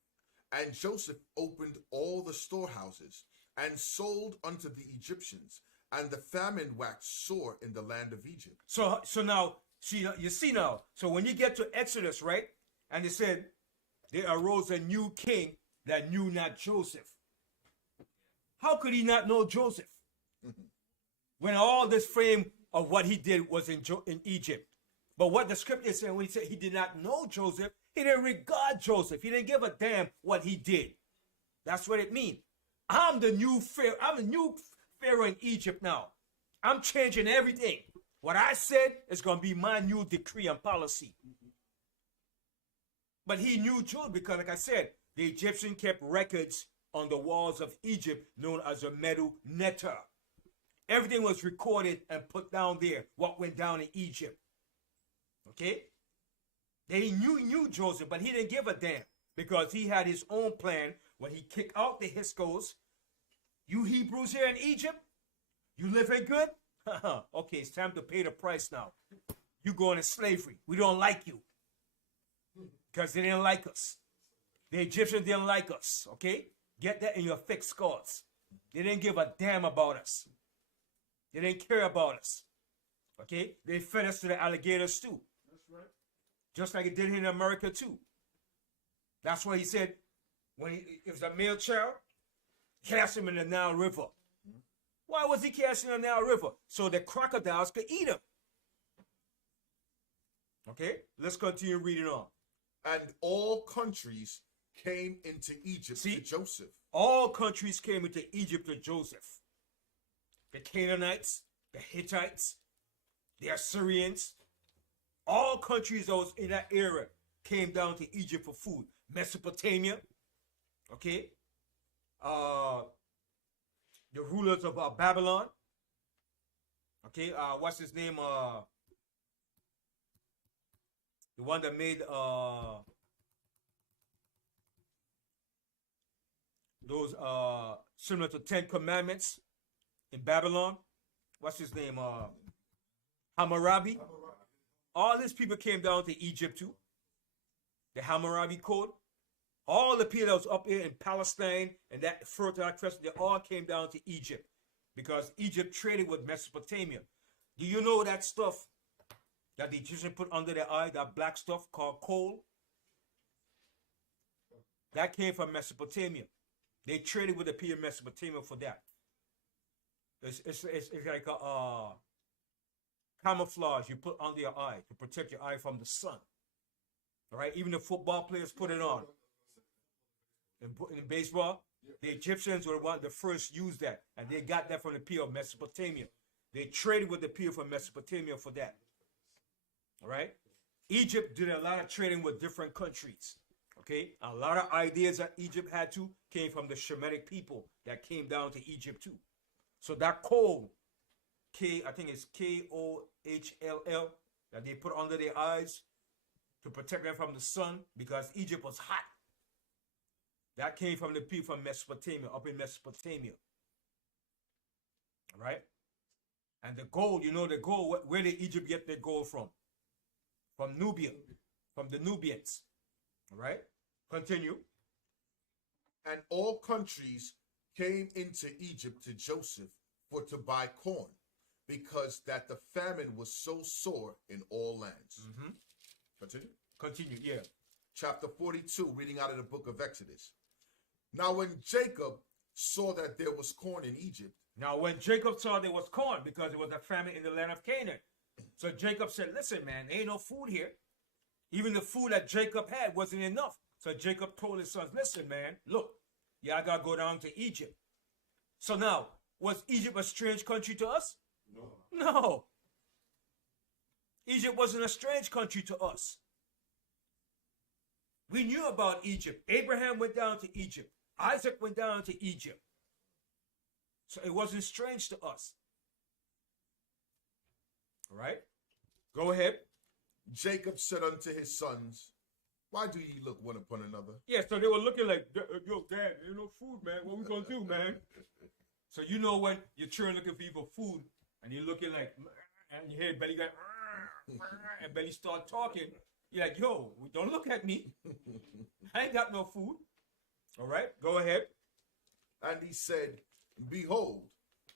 And Joseph opened all the storehouses and sold unto the Egyptians. And the famine waxed sore in the land of Egypt. So now, you see now. So when you get to Exodus, right? And it said, there arose a new king that knew not Joseph. How could he not know Joseph? When all this frame of what he did was in Egypt. But what the scripture is saying, when he said he did not know Joseph, he didn't regard Joseph. He didn't give a damn what he did. That's what it means. I'm the new Pharaoh. I'm the new Pharaoh in Egypt now. I'm changing everything. What I said is going to be my new decree and policy. But he knew Joseph because, like I said, the Egyptian kept records on the walls of Egypt known as a medu neter. Everything was recorded and put down there, what went down in Egypt. Okay? They knew Joseph, but he didn't give a damn because he had his own plan when he kicked out the H.O.D.C. You Hebrews here in Egypt, you living good? Okay, it's time to pay the price now. You going to slavery. We don't like you because they didn't like us. The Egyptians didn't like us, okay? Get that in your thick skulls. They didn't give a damn about us. They didn't care about us. Okay? They fed us to the alligators too. That's right. Just like it did in America too. That's why he said, when it was a male child, cast him in the Nile River. Why was he cast in the Nile River? So the crocodiles could eat him. Okay? Let's continue reading on. And all countries came into Egypt to Joseph. All countries came into Egypt to Joseph. The Canaanites, the Hittites, the Assyrians, all countries that was in that era came down to Egypt for food. Mesopotamia, okay? The rulers of Babylon, okay? What's his name? The one that made those similar to 10 Commandments in Babylon. What's his name? Hammurabi. All these people came down to Egypt too. The Hammurabi Code. All the people that was up here in Palestine and that Fertile Crescent, they all came down to Egypt because Egypt traded with Mesopotamia. Do you know that stuff that the Egyptians put under their eye, that black stuff called coal? That came from Mesopotamia. They traded with the people in Mesopotamia for that. It's like a camouflage you put under your eye to protect your eye from the sun. All right, even the football players put it on. In baseball, the Egyptians were the first used that, and they got that from the people of Mesopotamia. They traded with the people from Mesopotamia for that. All right, Egypt did a lot of trading with different countries. Okay, a lot of ideas that Egypt had too came from the Shemitic people that came down to Egypt too. So that coal, I think it's KOHLL, that they put under their eyes to protect them from the sun because Egypt was hot. That came from the people from Mesopotamia, up in Mesopotamia. All right? And the gold, you know the gold, where did Egypt get their gold from? From Nubia, from the Nubians. All right? Continue. And all countries came into Egypt to Joseph for to buy corn, because that the famine was so sore in all lands. Mm-hmm. Continue. Continue, yeah. Chapter 42, reading out of the book of Exodus. Now when Jacob saw that there was corn in Egypt. Now when Jacob saw there was corn, because it was a famine in the land of Canaan. So Jacob said, listen, man, there ain't no food here. Even the food that Jacob had wasn't enough. So Jacob told his sons, listen, man, look, y'all got to go down to Egypt. So now, was Egypt a strange country to us? No. Egypt wasn't a strange country to us. We knew about Egypt. Abraham went down to Egypt. Isaac went down to Egypt. So it wasn't strange to us. All right? Go ahead. Jacob said unto his sons, why do ye look one upon another? Yeah, so they were looking like, yo, Dad, ain't no food, man. What we gonna do, man? So you know when you're trying looking for you for food, and you're looking like, and you hear Belly go, and Belly start talking, you're like, yo, don't look at me. I ain't got no food. All right, go ahead. And he said, behold,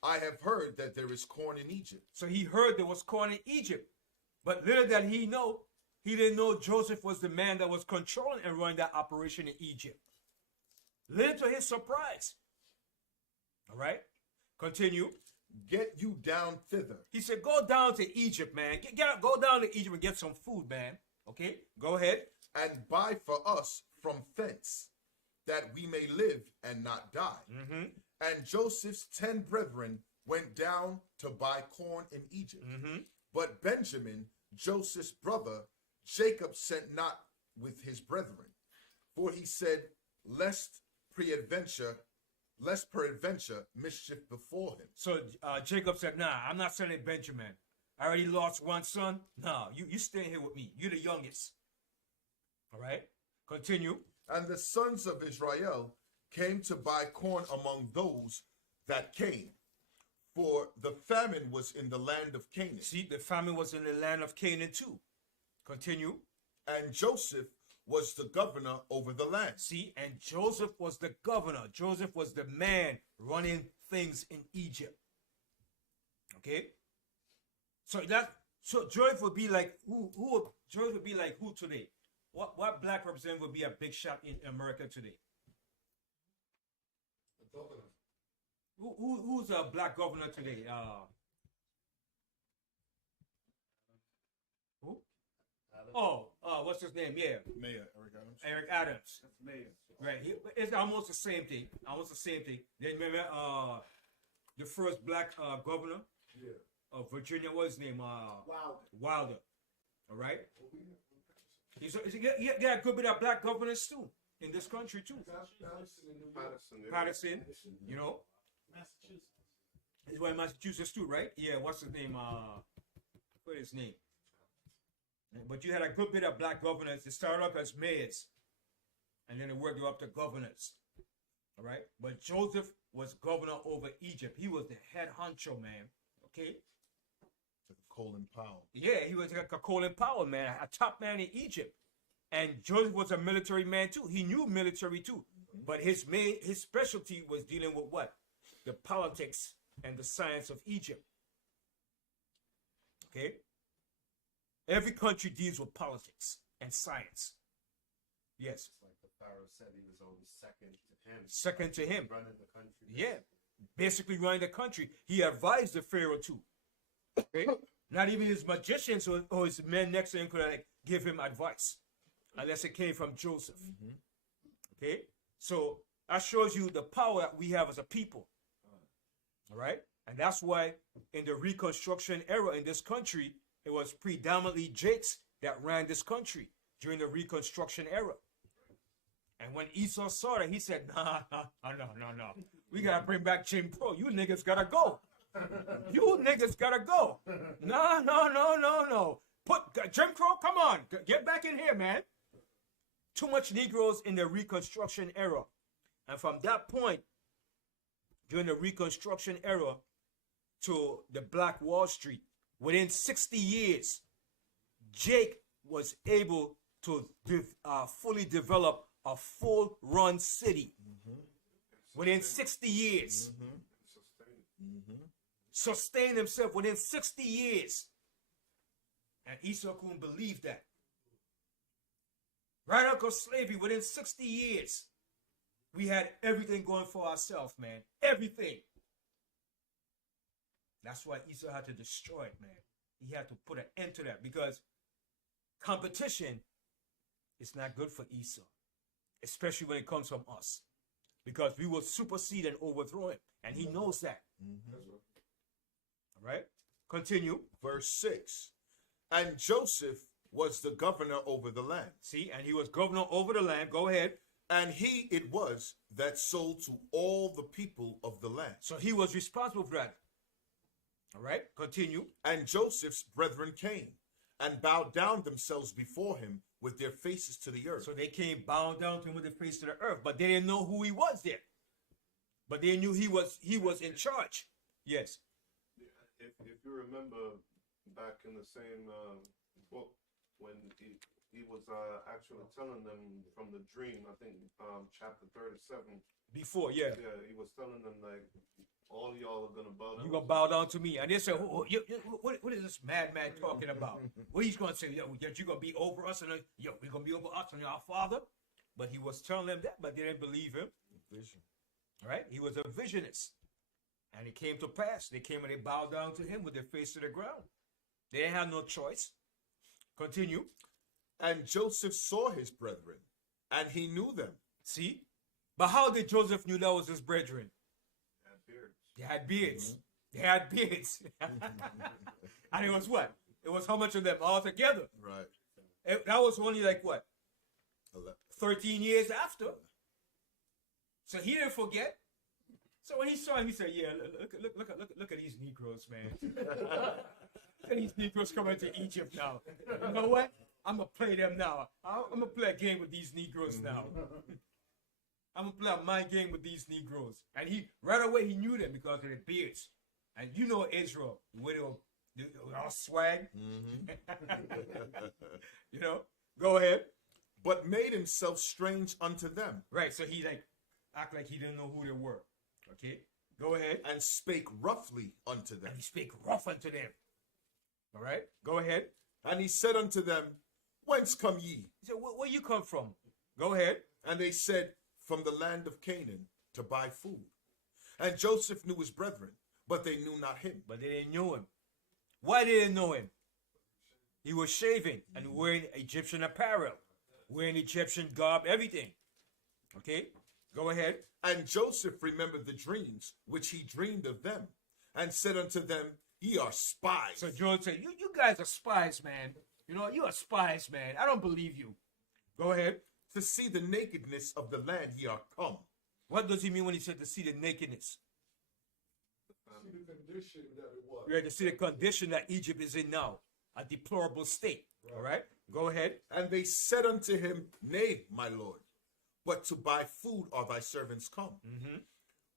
I have heard that there is corn in Egypt. So he heard there was corn in Egypt. But little did he know, he didn't know Joseph was the man that was controlling and running that operation in Egypt. Little to his surprise. All right, continue. Get you down thither. He said, go down to Egypt, man. Go down to Egypt and get some food, man. Okay, go ahead. And buy for us from thence, that we may live and not die. Mm-hmm. And Joseph's 10 brethren went down to buy corn in Egypt. Mm-hmm. But Benjamin, Joseph's brother, Jacob sent not with his brethren. For he said, lest peradventure mischief befall him. So Jacob said, nah, I'm not sending Benjamin. I already lost one son. No, you stay here with me. You're the youngest. All right, continue. And the sons of Israel came to buy corn among those that came, for the famine was in the land of Canaan. See, the famine was in the land of Canaan too. Continue. And Joseph was the governor over the land. See, and Joseph was the governor. Joseph was the man running things in Egypt. Okay? So Joseph would be like who Joseph would be like who today? What black representative would be a big shot in America today? Who's a black governor today? Who? What's his name? Yeah, Mayor Eric Adams. Eric Adams. That's mayor. Right. It's almost the same thing. Then remember the first black governor of Virginia. What's his name? Wilder. All right. He got a good bit of black governors too in this country too. Patterson. You know. Massachusetts. He's one in Massachusetts too, right? Yeah. What's his name? What is his name? But you had a good bit of black governors. They started off as mayors, and then they worked up to governors. All right. But Joseph was governor over Egypt. He was the head honcho, man. Okay. Colin Powell. Yeah, he was like a Colin Powell, man, a top man in Egypt. And Joseph was a military man too. He knew military too. But his specialty was dealing with what? The politics and the science of Egypt. Okay? Every country deals with politics and science. Yes. Like the Pharaoh said, he was only second to him. Second to him. Running the country. Yeah. Basically running the country. He advised the Pharaoh too. Okay? Not even his magicians or his men next to him could like give him advice. Unless it came from Joseph. Mm-hmm. Okay? So that shows you the power that we have as a people. All right? And that's why in the Reconstruction era in this country, it was predominantly Jakes that ran this country during the Reconstruction era. And when Esau saw that, he said, no. We got to bring back Jim Crow. You niggas got to go. You niggas got to go. No. Put Jim Crow, come on. Get back in here, man. Too much Negroes in the Reconstruction era. And from that point, during the Reconstruction era to the Black Wall Street, within 60 years, Jake was able to fully develop a full-run city. Mm-hmm. Within 60 years. Mm-hmm. Mm-hmm. Sustain himself within 60 years. And Esau couldn't believe that. Right, Uncle Slavery, within 60 years, we had everything going for ourselves, man. Everything. That's why Esau had to destroy it, man. He had to put an end to that because competition it's not good for Esau, especially when it comes from us, because we will supersede and overthrow him, and he knows that. All right, continue. Verse 6. And Joseph was the governor over the land. See, and he was governor over the land. Go ahead. And he it was that sold to all the people of the land. So he was responsible for that. All right, continue. And Joseph's brethren came and bowed down themselves before him with their faces to the earth. So they came bowing down to him with their face to the earth, but they didn't know who he was there. But they knew he was in charge. Yes. If you remember back in the same book when he was actually telling them from the dream, I think chapter 37. Before, yeah. Yeah, he was telling them like, all y'all are gonna bow down. You're gonna bow down to me. And they said, what is this madman talking about? What he's gonna say, yo, that you're gonna be over us, and yo, we're gonna be over us and our father. But he was telling them that, but they didn't believe him. Vision. Right? He was a visionist. And it came to pass. They came and they bowed down to him with their face to the ground. They didn't have no choice. Continue. And Joseph saw his brethren, and he knew them. See? But how did Joseph knew that was his brethren? They had beards. They had beards. They had beards. And it was what? It was how much of them all together? Right. That was only like what? 11. 13 years after. So he didn't forget. So when he saw him, he said, yeah, look at these Negroes, man. Look at these Negroes coming to Egypt now. You know what? I'm going to play them now. I'm going to play a game with these Negroes now. I'm going to play a mind game with these Negroes. And he, right away, he knew them because of their beards. And you know Israel, where they were all swag. You know? Go ahead. But made himself strange unto them. Right, so he like act like he didn't know who they were. Okay, go ahead. And spake roughly unto them. And he spake rough unto them. All right, go ahead. And he said unto them, Whence come ye? He said, where you come from? Go ahead. And they said, From the land of Canaan, to buy food. And Joseph knew his brethren, but they knew not him. But they didn't know him. Why they didn't know him? He was shaving and wearing Egyptian apparel, wearing Egyptian garb, everything. Okay, go ahead. And Joseph remembered the dreams which he dreamed of them, and said unto them, Ye are spies. So Joseph said, you guys are spies, man. You know, you are spies, man. I don't believe you. Go ahead. To see the nakedness of the land ye are come. What does he mean when he said to see the nakedness? See the condition that it was. Right, to see the condition that Egypt is in now, a deplorable state. Right. All right, go ahead. And they said unto him, Nay, my lord, but to buy food are thy servants come.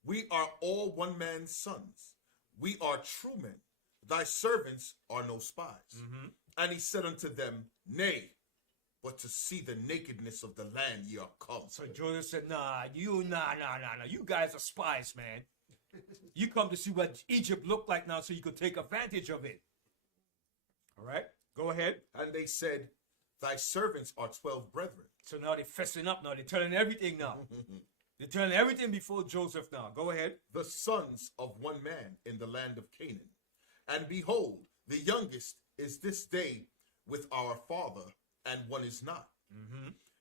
We are all one man's sons. We are true men. Thy servants are no spies. And he said unto them, Nay, but to see the nakedness of the land ye are come. So Joseph said, nah. You guys are spies, man. You come to see what Egypt looked like now so you could take advantage of it. All right, go ahead. And they said, Thy servants are 12 brethren. So now they're fessing up now. They're telling everything now. They're telling everything before Joseph now. Go ahead. The sons of one man in the land of Canaan. And behold, the youngest is this day with our father, and one is not.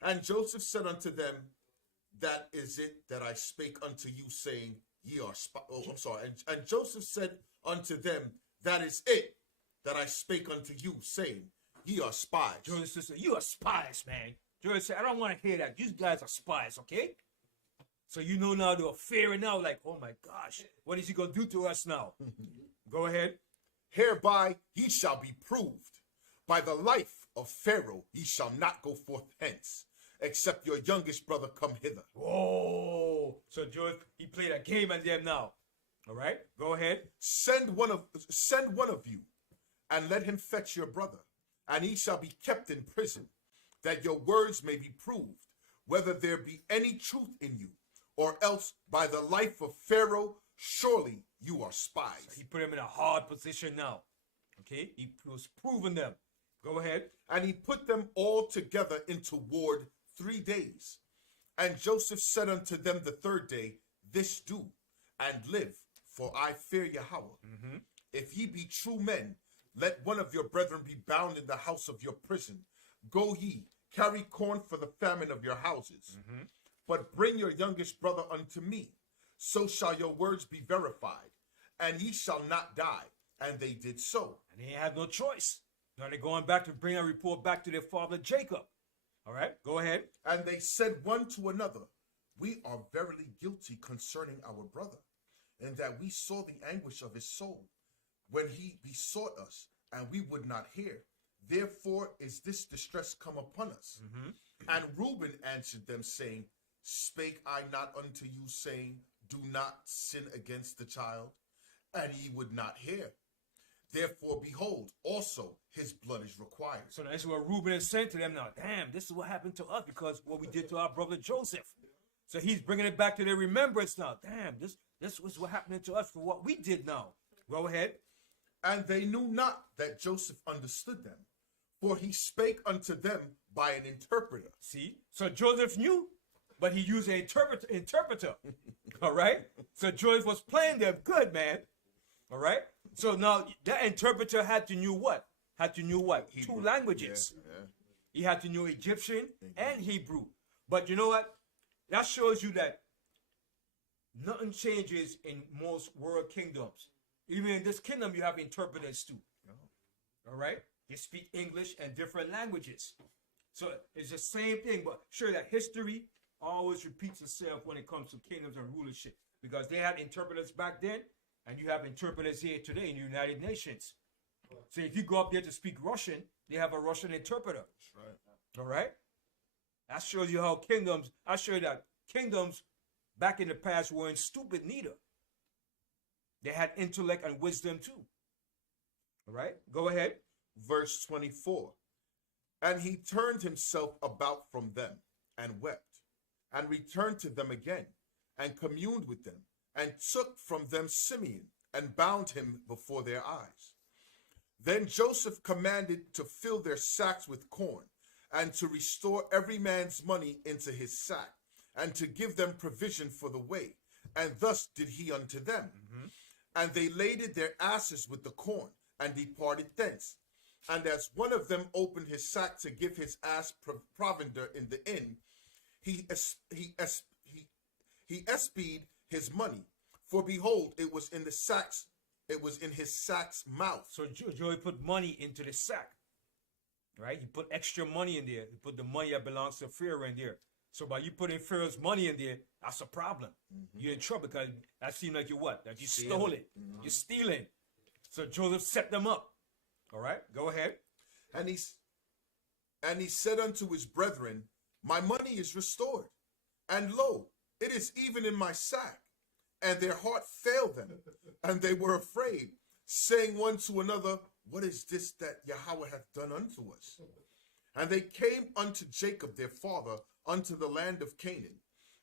And Joseph said unto them, That is it that I spake unto you, saying, Ye are spies. Oh, I'm sorry. And Joseph said unto them, That is it that I spake unto you, saying, Ye are spies. Joseph said, you are spies, man. Joseph said, I don't want to hear that. You guys are spies, okay? So you know now they're fearing now, like, oh my gosh, what is he going to do to us now? Go ahead. Hereby ye shall be proved. By the life of Pharaoh ye shall not go forth hence, except your youngest brother come hither. Whoa. So Joseph, he played a game at them now. All right, go ahead. Send one of you, and let him fetch your brother, and he shall be kept in prison, that your words may be proved, whether there be any truth in you, or else by the life of Pharaoh, surely you are spies. So he put him in a hard position now. Okay, he was proving them. Go ahead. And he put them all together into ward 3 days. And Joseph said unto them the third day, This do, and live, for I fear Yahweh. If ye be true men, let one of your brethren be bound in the house of your prison. Go ye, carry corn for the famine of your houses. But bring your youngest brother unto me, so shall your words be verified, and ye shall not die. And they did so. And they had no choice. Now they're going back to bring a report back to their father Jacob. All right, go ahead. And they said one to another, we are verily guilty concerning our brother, in that we saw the anguish of his soul when he besought us, and we would not hear. Therefore is this distress come upon us. And Reuben answered them, saying, spake I not unto you, saying, do not sin against the child? And ye would not hear. Therefore, behold, also his blood is required. So that's what Reuben is saying to them now. Damn, this is what happened to us because what we did to our brother Joseph. So he's bringing it back to their remembrance now. Damn, this was what happened to us for what we did now. Go ahead. And they knew not that Joseph understood them, for he spake unto them by an interpreter. See? So Joseph knew, but he used an interpreter. All right? So Joseph was playing them good, man. All right? So now that interpreter had to know what? Hebrew. 2 languages. Yeah. He had to know Egyptian and Hebrew. But you know what? That shows you that nothing changes in most world kingdoms. Even in this kingdom, you have interpreters too. All right? They speak English and different languages. So it's the same thing, but sure that history always repeats itself when it comes to kingdoms and rulership. Because they had interpreters back then, and you have interpreters here today in the United Nations. So if you go up there to speak Russian, they have a Russian interpreter. That's right. All right? That shows you how I show you that kingdoms back in the past weren't stupid neither. They had intellect and wisdom too. All right? Go ahead. Verse 24. And he turned himself about from them and wept, and returned to them again, and communed with them, and took from them Simeon, and bound him before their eyes. Then Joseph commanded to fill their sacks with corn, and to restore every man's money into his sack, and to give them provision for the way. And thus did he unto them. And they laded their asses with the corn, and departed thence. And as one of them opened his sack to give his ass provender in the inn, he espied his money, for behold, it was in his sack's mouth. So Joey put money into the sack. Right? He put extra money in there. He put the money that belongs to Pharaoh in there. So by you putting Pharaoh's money in there, that's a problem. You're in trouble because that seemed like you what? That you stole it. You're stealing. So Joseph set them up. All right, go ahead. And he said unto his brethren, my money is restored, and lo, it is even in my sack. And their heart failed them, and they were afraid, saying one to another, what is this that Yahweh hath done unto us? And they came unto Jacob their father unto the land of Canaan,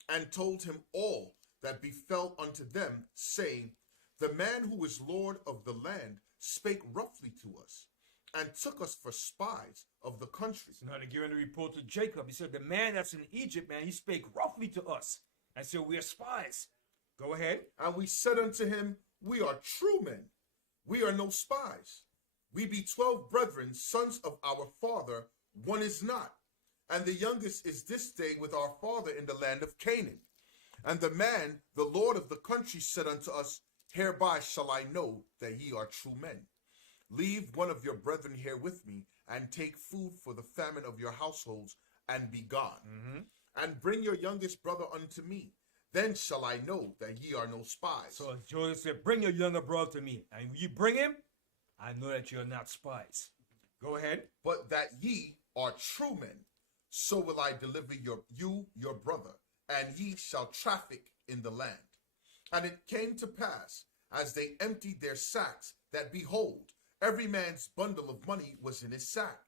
and told him all that befell unto them, saying, the man who is Lord of the land spake roughly to us, and took us for spies of the country. So now they're giving a report to Jacob. He said, the man that's in Egypt, man, he spake roughly to us, and said, we are spies. Go ahead. And we said unto him, we are true men. We are no spies. We be 12 brethren, sons of our father. One is not. And the youngest is this day with our father in the land of Canaan. And the man, the Lord of the country, said unto us, hereby shall I know that ye are true men. Leave one of your brethren here with me, and take food for the famine of your households, and be gone. And bring your youngest brother unto me. Then shall I know that ye are no spies. So Joseph said, bring your younger brother to me. And when you bring him, I know that you're not spies. Go ahead. But that ye are true men, so will I deliver you your brother, and ye shall traffic in the land. And it came to pass, as they emptied their sacks, that behold, every man's bundle of money was in his sack.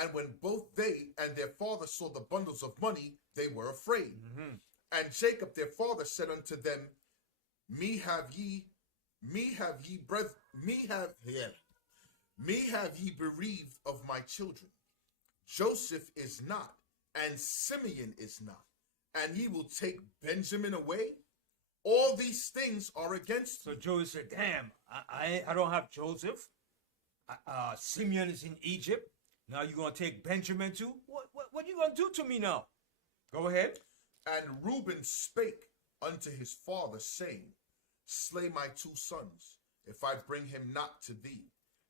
And when both they and their father saw the bundles of money, they were afraid. And Jacob their father said unto them, me have ye bereaved of my children. Joseph is not, and Simeon is not, and ye will take Benjamin away. All these things are against So me. Joseph said, damn, I don't have Joseph. Simeon is in Egypt. Now you gonna take Benjamin too? What you gonna do to me now? Go ahead. And Reuben spake unto his father, saying, Slay my 2 sons, if I bring him not to thee.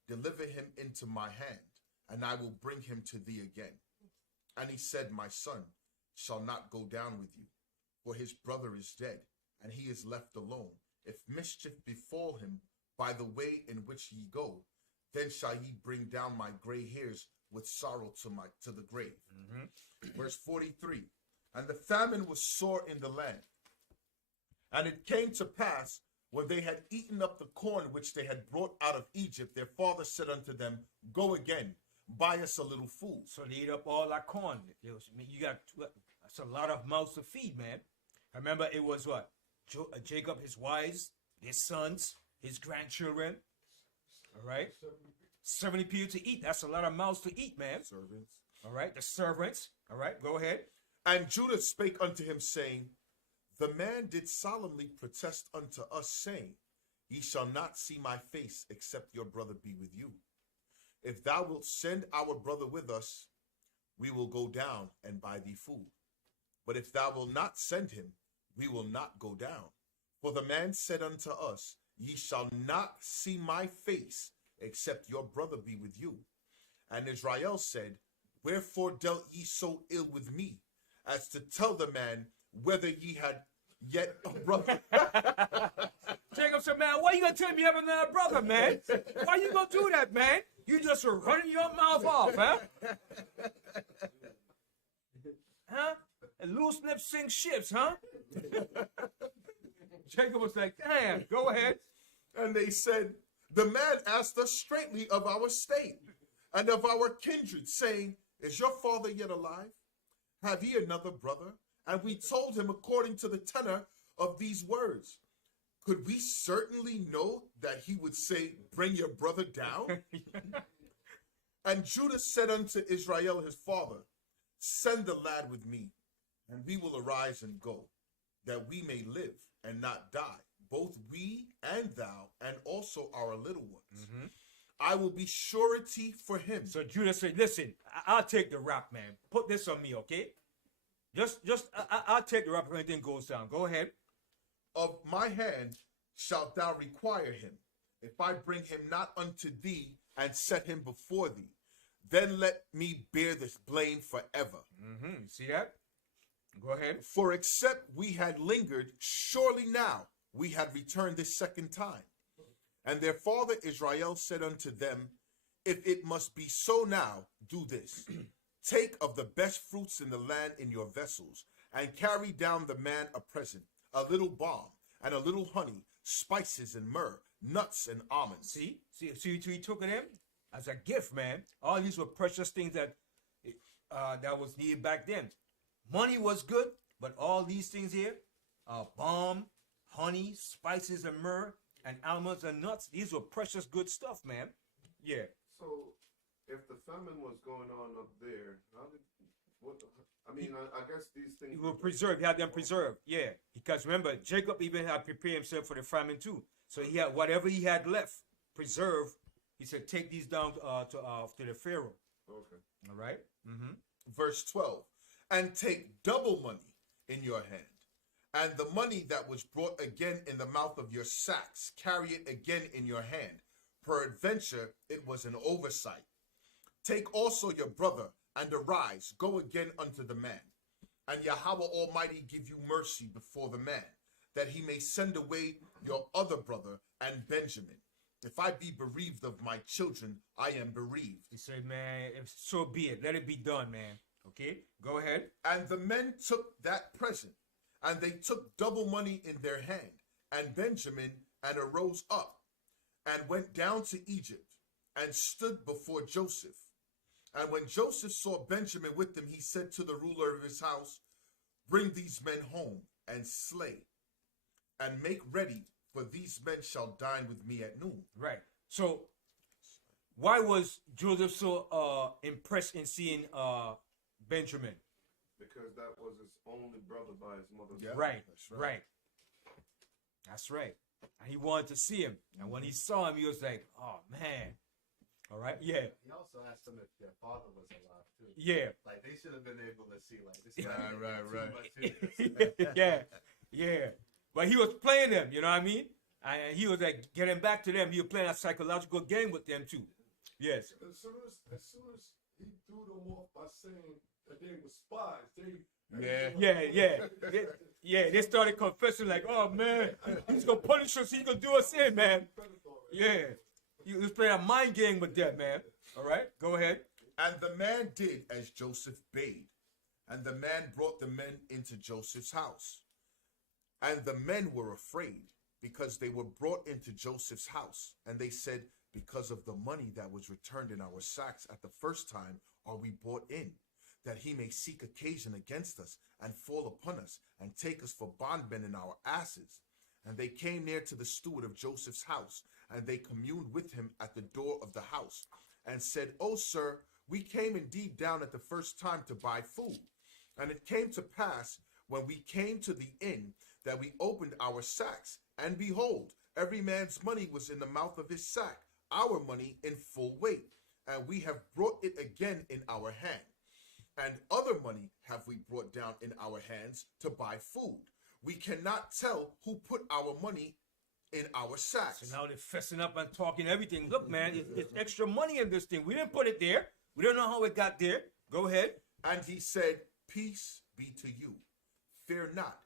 Deliver him into my hand, and I will bring him to thee again. And he said, My son shall not go down with you, for his brother is dead, and he is left alone. If mischief befall him by the way in which ye go, then shall ye bring down my gray hairs with sorrow to the grave. Verse 43. And the famine was sore in the land. And it came to pass, when they had eaten up the corn which they had brought out of Egypt, their father said unto them, Go again, buy us a little food. So they eat up all that corn. You got that's a lot of mouths to feed, man. Remember, it was what? Jacob, his wives, his sons, his grandchildren. All right, 70 people to eat. That's a lot of mouths to eat, man. Servants. All right, the servants. All right, go ahead. And Judah spake unto him, saying, The man did solemnly protest unto us, saying, Ye shall not see my face, except your brother be with you. If thou wilt send our brother with us, we will go down and buy thee food. But if thou wilt not send him, we will not go down. For the man said unto us, Ye shall not see my face, except your brother be with you. And Israel said, Wherefore dealt ye so ill with me, as to tell the man whether ye had yet a brother? Jacob said, man, why you gonna tell me you have another brother, man? Why you gonna do that, man? You just were running your mouth off, huh? Huh? And loose lips sink ships, huh? Jacob was like, damn, go ahead. And they said, The man asked us straightly of our state and of our kindred, saying, Is your father yet alive? Have ye another brother? And we told him according to the tenor of these words. Could we certainly know that he would say, Bring your brother down? And Judah said unto Israel his father, Send the lad with me, and we will arise and go, that we may live and not die, both we and thou, and also our little ones. I will be surety for him. So Judah said, listen, I'll take the rap, man. Put this on me, okay? I'll take the rap if anything goes down. Go ahead. Of my hand shalt thou require him, if I bring him not unto thee and set him before thee. Then let me bear this blame forever. You see that? Go ahead. For except we had lingered, surely now we had returned this second time. And their father Israel said unto them, If it must be so now, do this. Take of the best fruits in the land in your vessels, and carry down the man a present, a little balm, and a little honey, spices and myrrh, nuts and almonds. See, he took it in as a gift, man. All these were precious things that was needed back then. Money was good, but all these things here, balm, honey, spices and myrrh, and almonds and nuts, these were precious good stuff, man. Yeah. So, if the famine was going on up there, I guess these things He were preserved. He had them preserved. Yeah. Because remember, Jacob even had prepared himself for the famine too. So he had whatever he had left preserved. He said, take these down to the Pharaoh. Okay. All right. Verse 12. And take double money in your hand, and the money that was brought again in the mouth of your sacks, carry it again in your hand. Peradventure, it was an oversight. Take also your brother, and arise, go again unto the man. And Yahweh Almighty give you mercy before the man, that he may send away your other brother and Benjamin. If I be bereaved of my children, I am bereaved. He said, man, so be it. Let it be done, man. Okay, go ahead. And the men took that present, and they took double money in their hand, and Benjamin, and arose up, and went down to Egypt, and stood before Joseph. And when Joseph saw Benjamin with them, he said to the ruler of his house, Bring these men home, and slay, and make ready, for these men shall dine with me at noon. Right. So, why was Joseph so impressed in seeing Benjamin? Because that was his only brother by his mother's Yeah. side. Right. That's Right. right. That's right. And he wanted to see him. And when he saw him, he was like, oh, man. All right. Yeah. He also asked them if their father was alive too. Yeah. Like they should have been able to see like this. Right. Yeah. Yeah. But he was playing them. You know what I mean? And he was like getting back to them. He was playing a psychological game with them too. Yes. As soon as he threw them off by saying that they were spies, Yeah. They started confessing like, oh man, he's gonna punish us. He's gonna do us in, man. Yeah. He was playing a mind game with them, man. All right. Go ahead. And the man did as Joseph bade. And the man brought the men into Joseph's house. And the men were afraid because they were brought into Joseph's house. And they said, because of the money that was returned in our sacks at the first time are we brought in, that he may seek occasion against us and fall upon us and take us for bondmen in our asses. And they came near to the steward of Joseph's house, and they communed with him at the door of the house, and said, O sir, we came indeed down at the first time to buy food. And it came to pass, when we came to the inn, that we opened our sacks, and behold, every man's money was in the mouth of his sack, our money in full weight, and we have brought it again in our hand. And other money have we brought down in our hands to buy food. We cannot tell who put our money in our sacks. So now they're fessing up and talking everything. Look, man, it's extra money in this thing. We didn't put it there. We don't know how it got there. Go ahead. And he said, peace be to you. Fear not.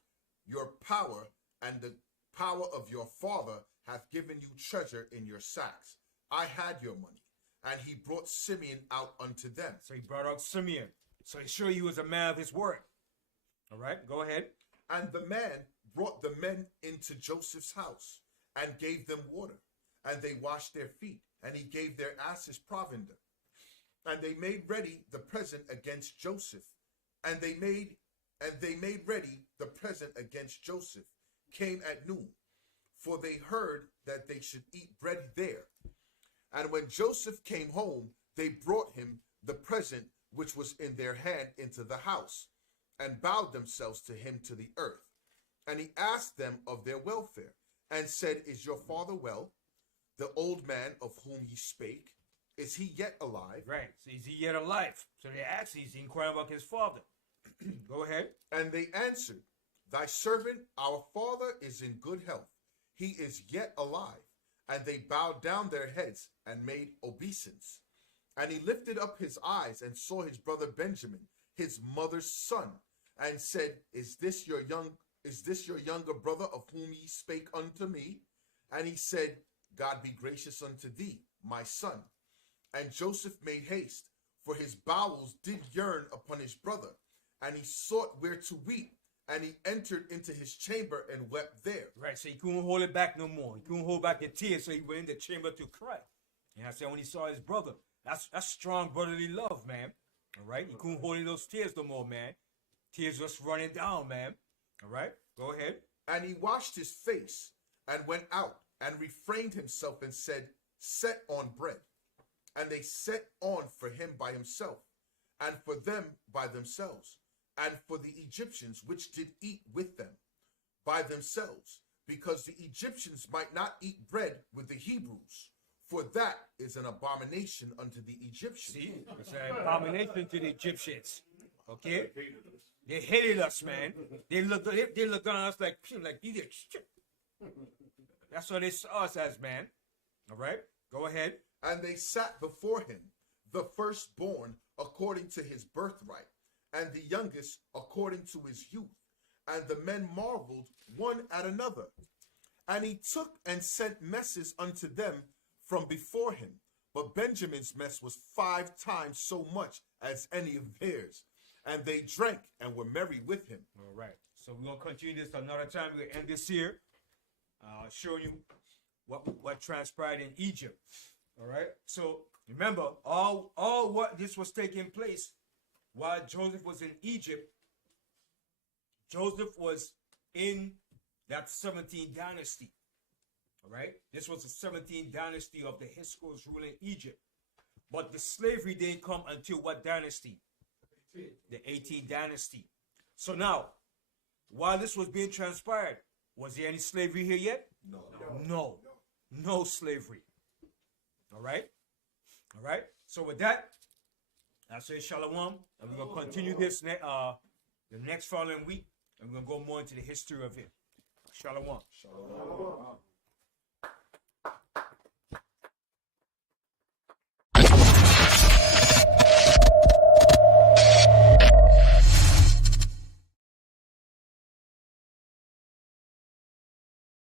Your power and the power of your father hath given you treasure in your sacks. I had your money. And he brought Simeon out unto them. So he brought out Simeon. So he's sure he was a man of his word. All right, go ahead. And the man brought the men into Joseph's house and gave them water. And they washed their feet. And he gave their asses provender. And they made ready the present against Joseph. And they made ready the present against Joseph. Came at noon. For they heard that they should eat bread there. And when Joseph came home, they brought him the present which was in their hand into the house, and bowed themselves to him to the earth. And he asked them of their welfare, and said, Is your father well? The old man of whom he spake, is he yet alive? Right. So is he yet alive? So they asked, he's inquiring about his father. Go ahead. And they answered, Thy servant, our father, is in good health. He is yet alive. And they bowed down their heads and made obeisance. And he lifted up his eyes and saw his brother Benjamin, his mother's son, and said, Is this your younger brother of whom ye spake unto me? And he said, God be gracious unto thee, my son. And Joseph made haste, for his bowels did yearn upon his brother. And he sought where to weep. And he entered into his chamber and wept there. Right, so he couldn't hold it back no more. He couldn't hold back the tears, so he went in the chamber to cry. And I said, when he saw his brother, that's strong brotherly love, man. All right, he couldn't hold in those tears no more, man. Tears just running down, man. All right, go ahead. And he washed his face and went out and refrained himself and said, Set on bread. And they set on for him by himself, and for them by themselves, and for the Egyptians which did eat with them by themselves, because the Egyptians might not eat bread with the Hebrews, for that is an abomination unto the Egyptians. See, it's an abomination to the Egyptians. Okay, they hated us, man. They looked on us like idiots. That's what they saw us as, man. All right, go ahead. And they sat before him, the firstborn according to his birthright, and the youngest according to his youth. And the men marveled one at another. And he took and sent messes unto them from before him. But Benjamin's mess was 5 times so much as any of theirs. And they drank and were merry with him. All right. So we're going to continue this another time. We're going to end this here. Show you what transpired in Egypt. All right. So remember, all what this was taking place while Joseph was in Egypt. Joseph was in that 17th dynasty. All right. This was the 17th dynasty of the H.O.D.C ruling Egypt. But the slavery didn't come until what dynasty? The 18th dynasty. So now, while this was being transpired, was there any slavery here yet? No slavery. All right. All right. So with that, I say shalom, and we're gonna continue this the next following week, and we're gonna go more into the history of it. Shalom. Shalom.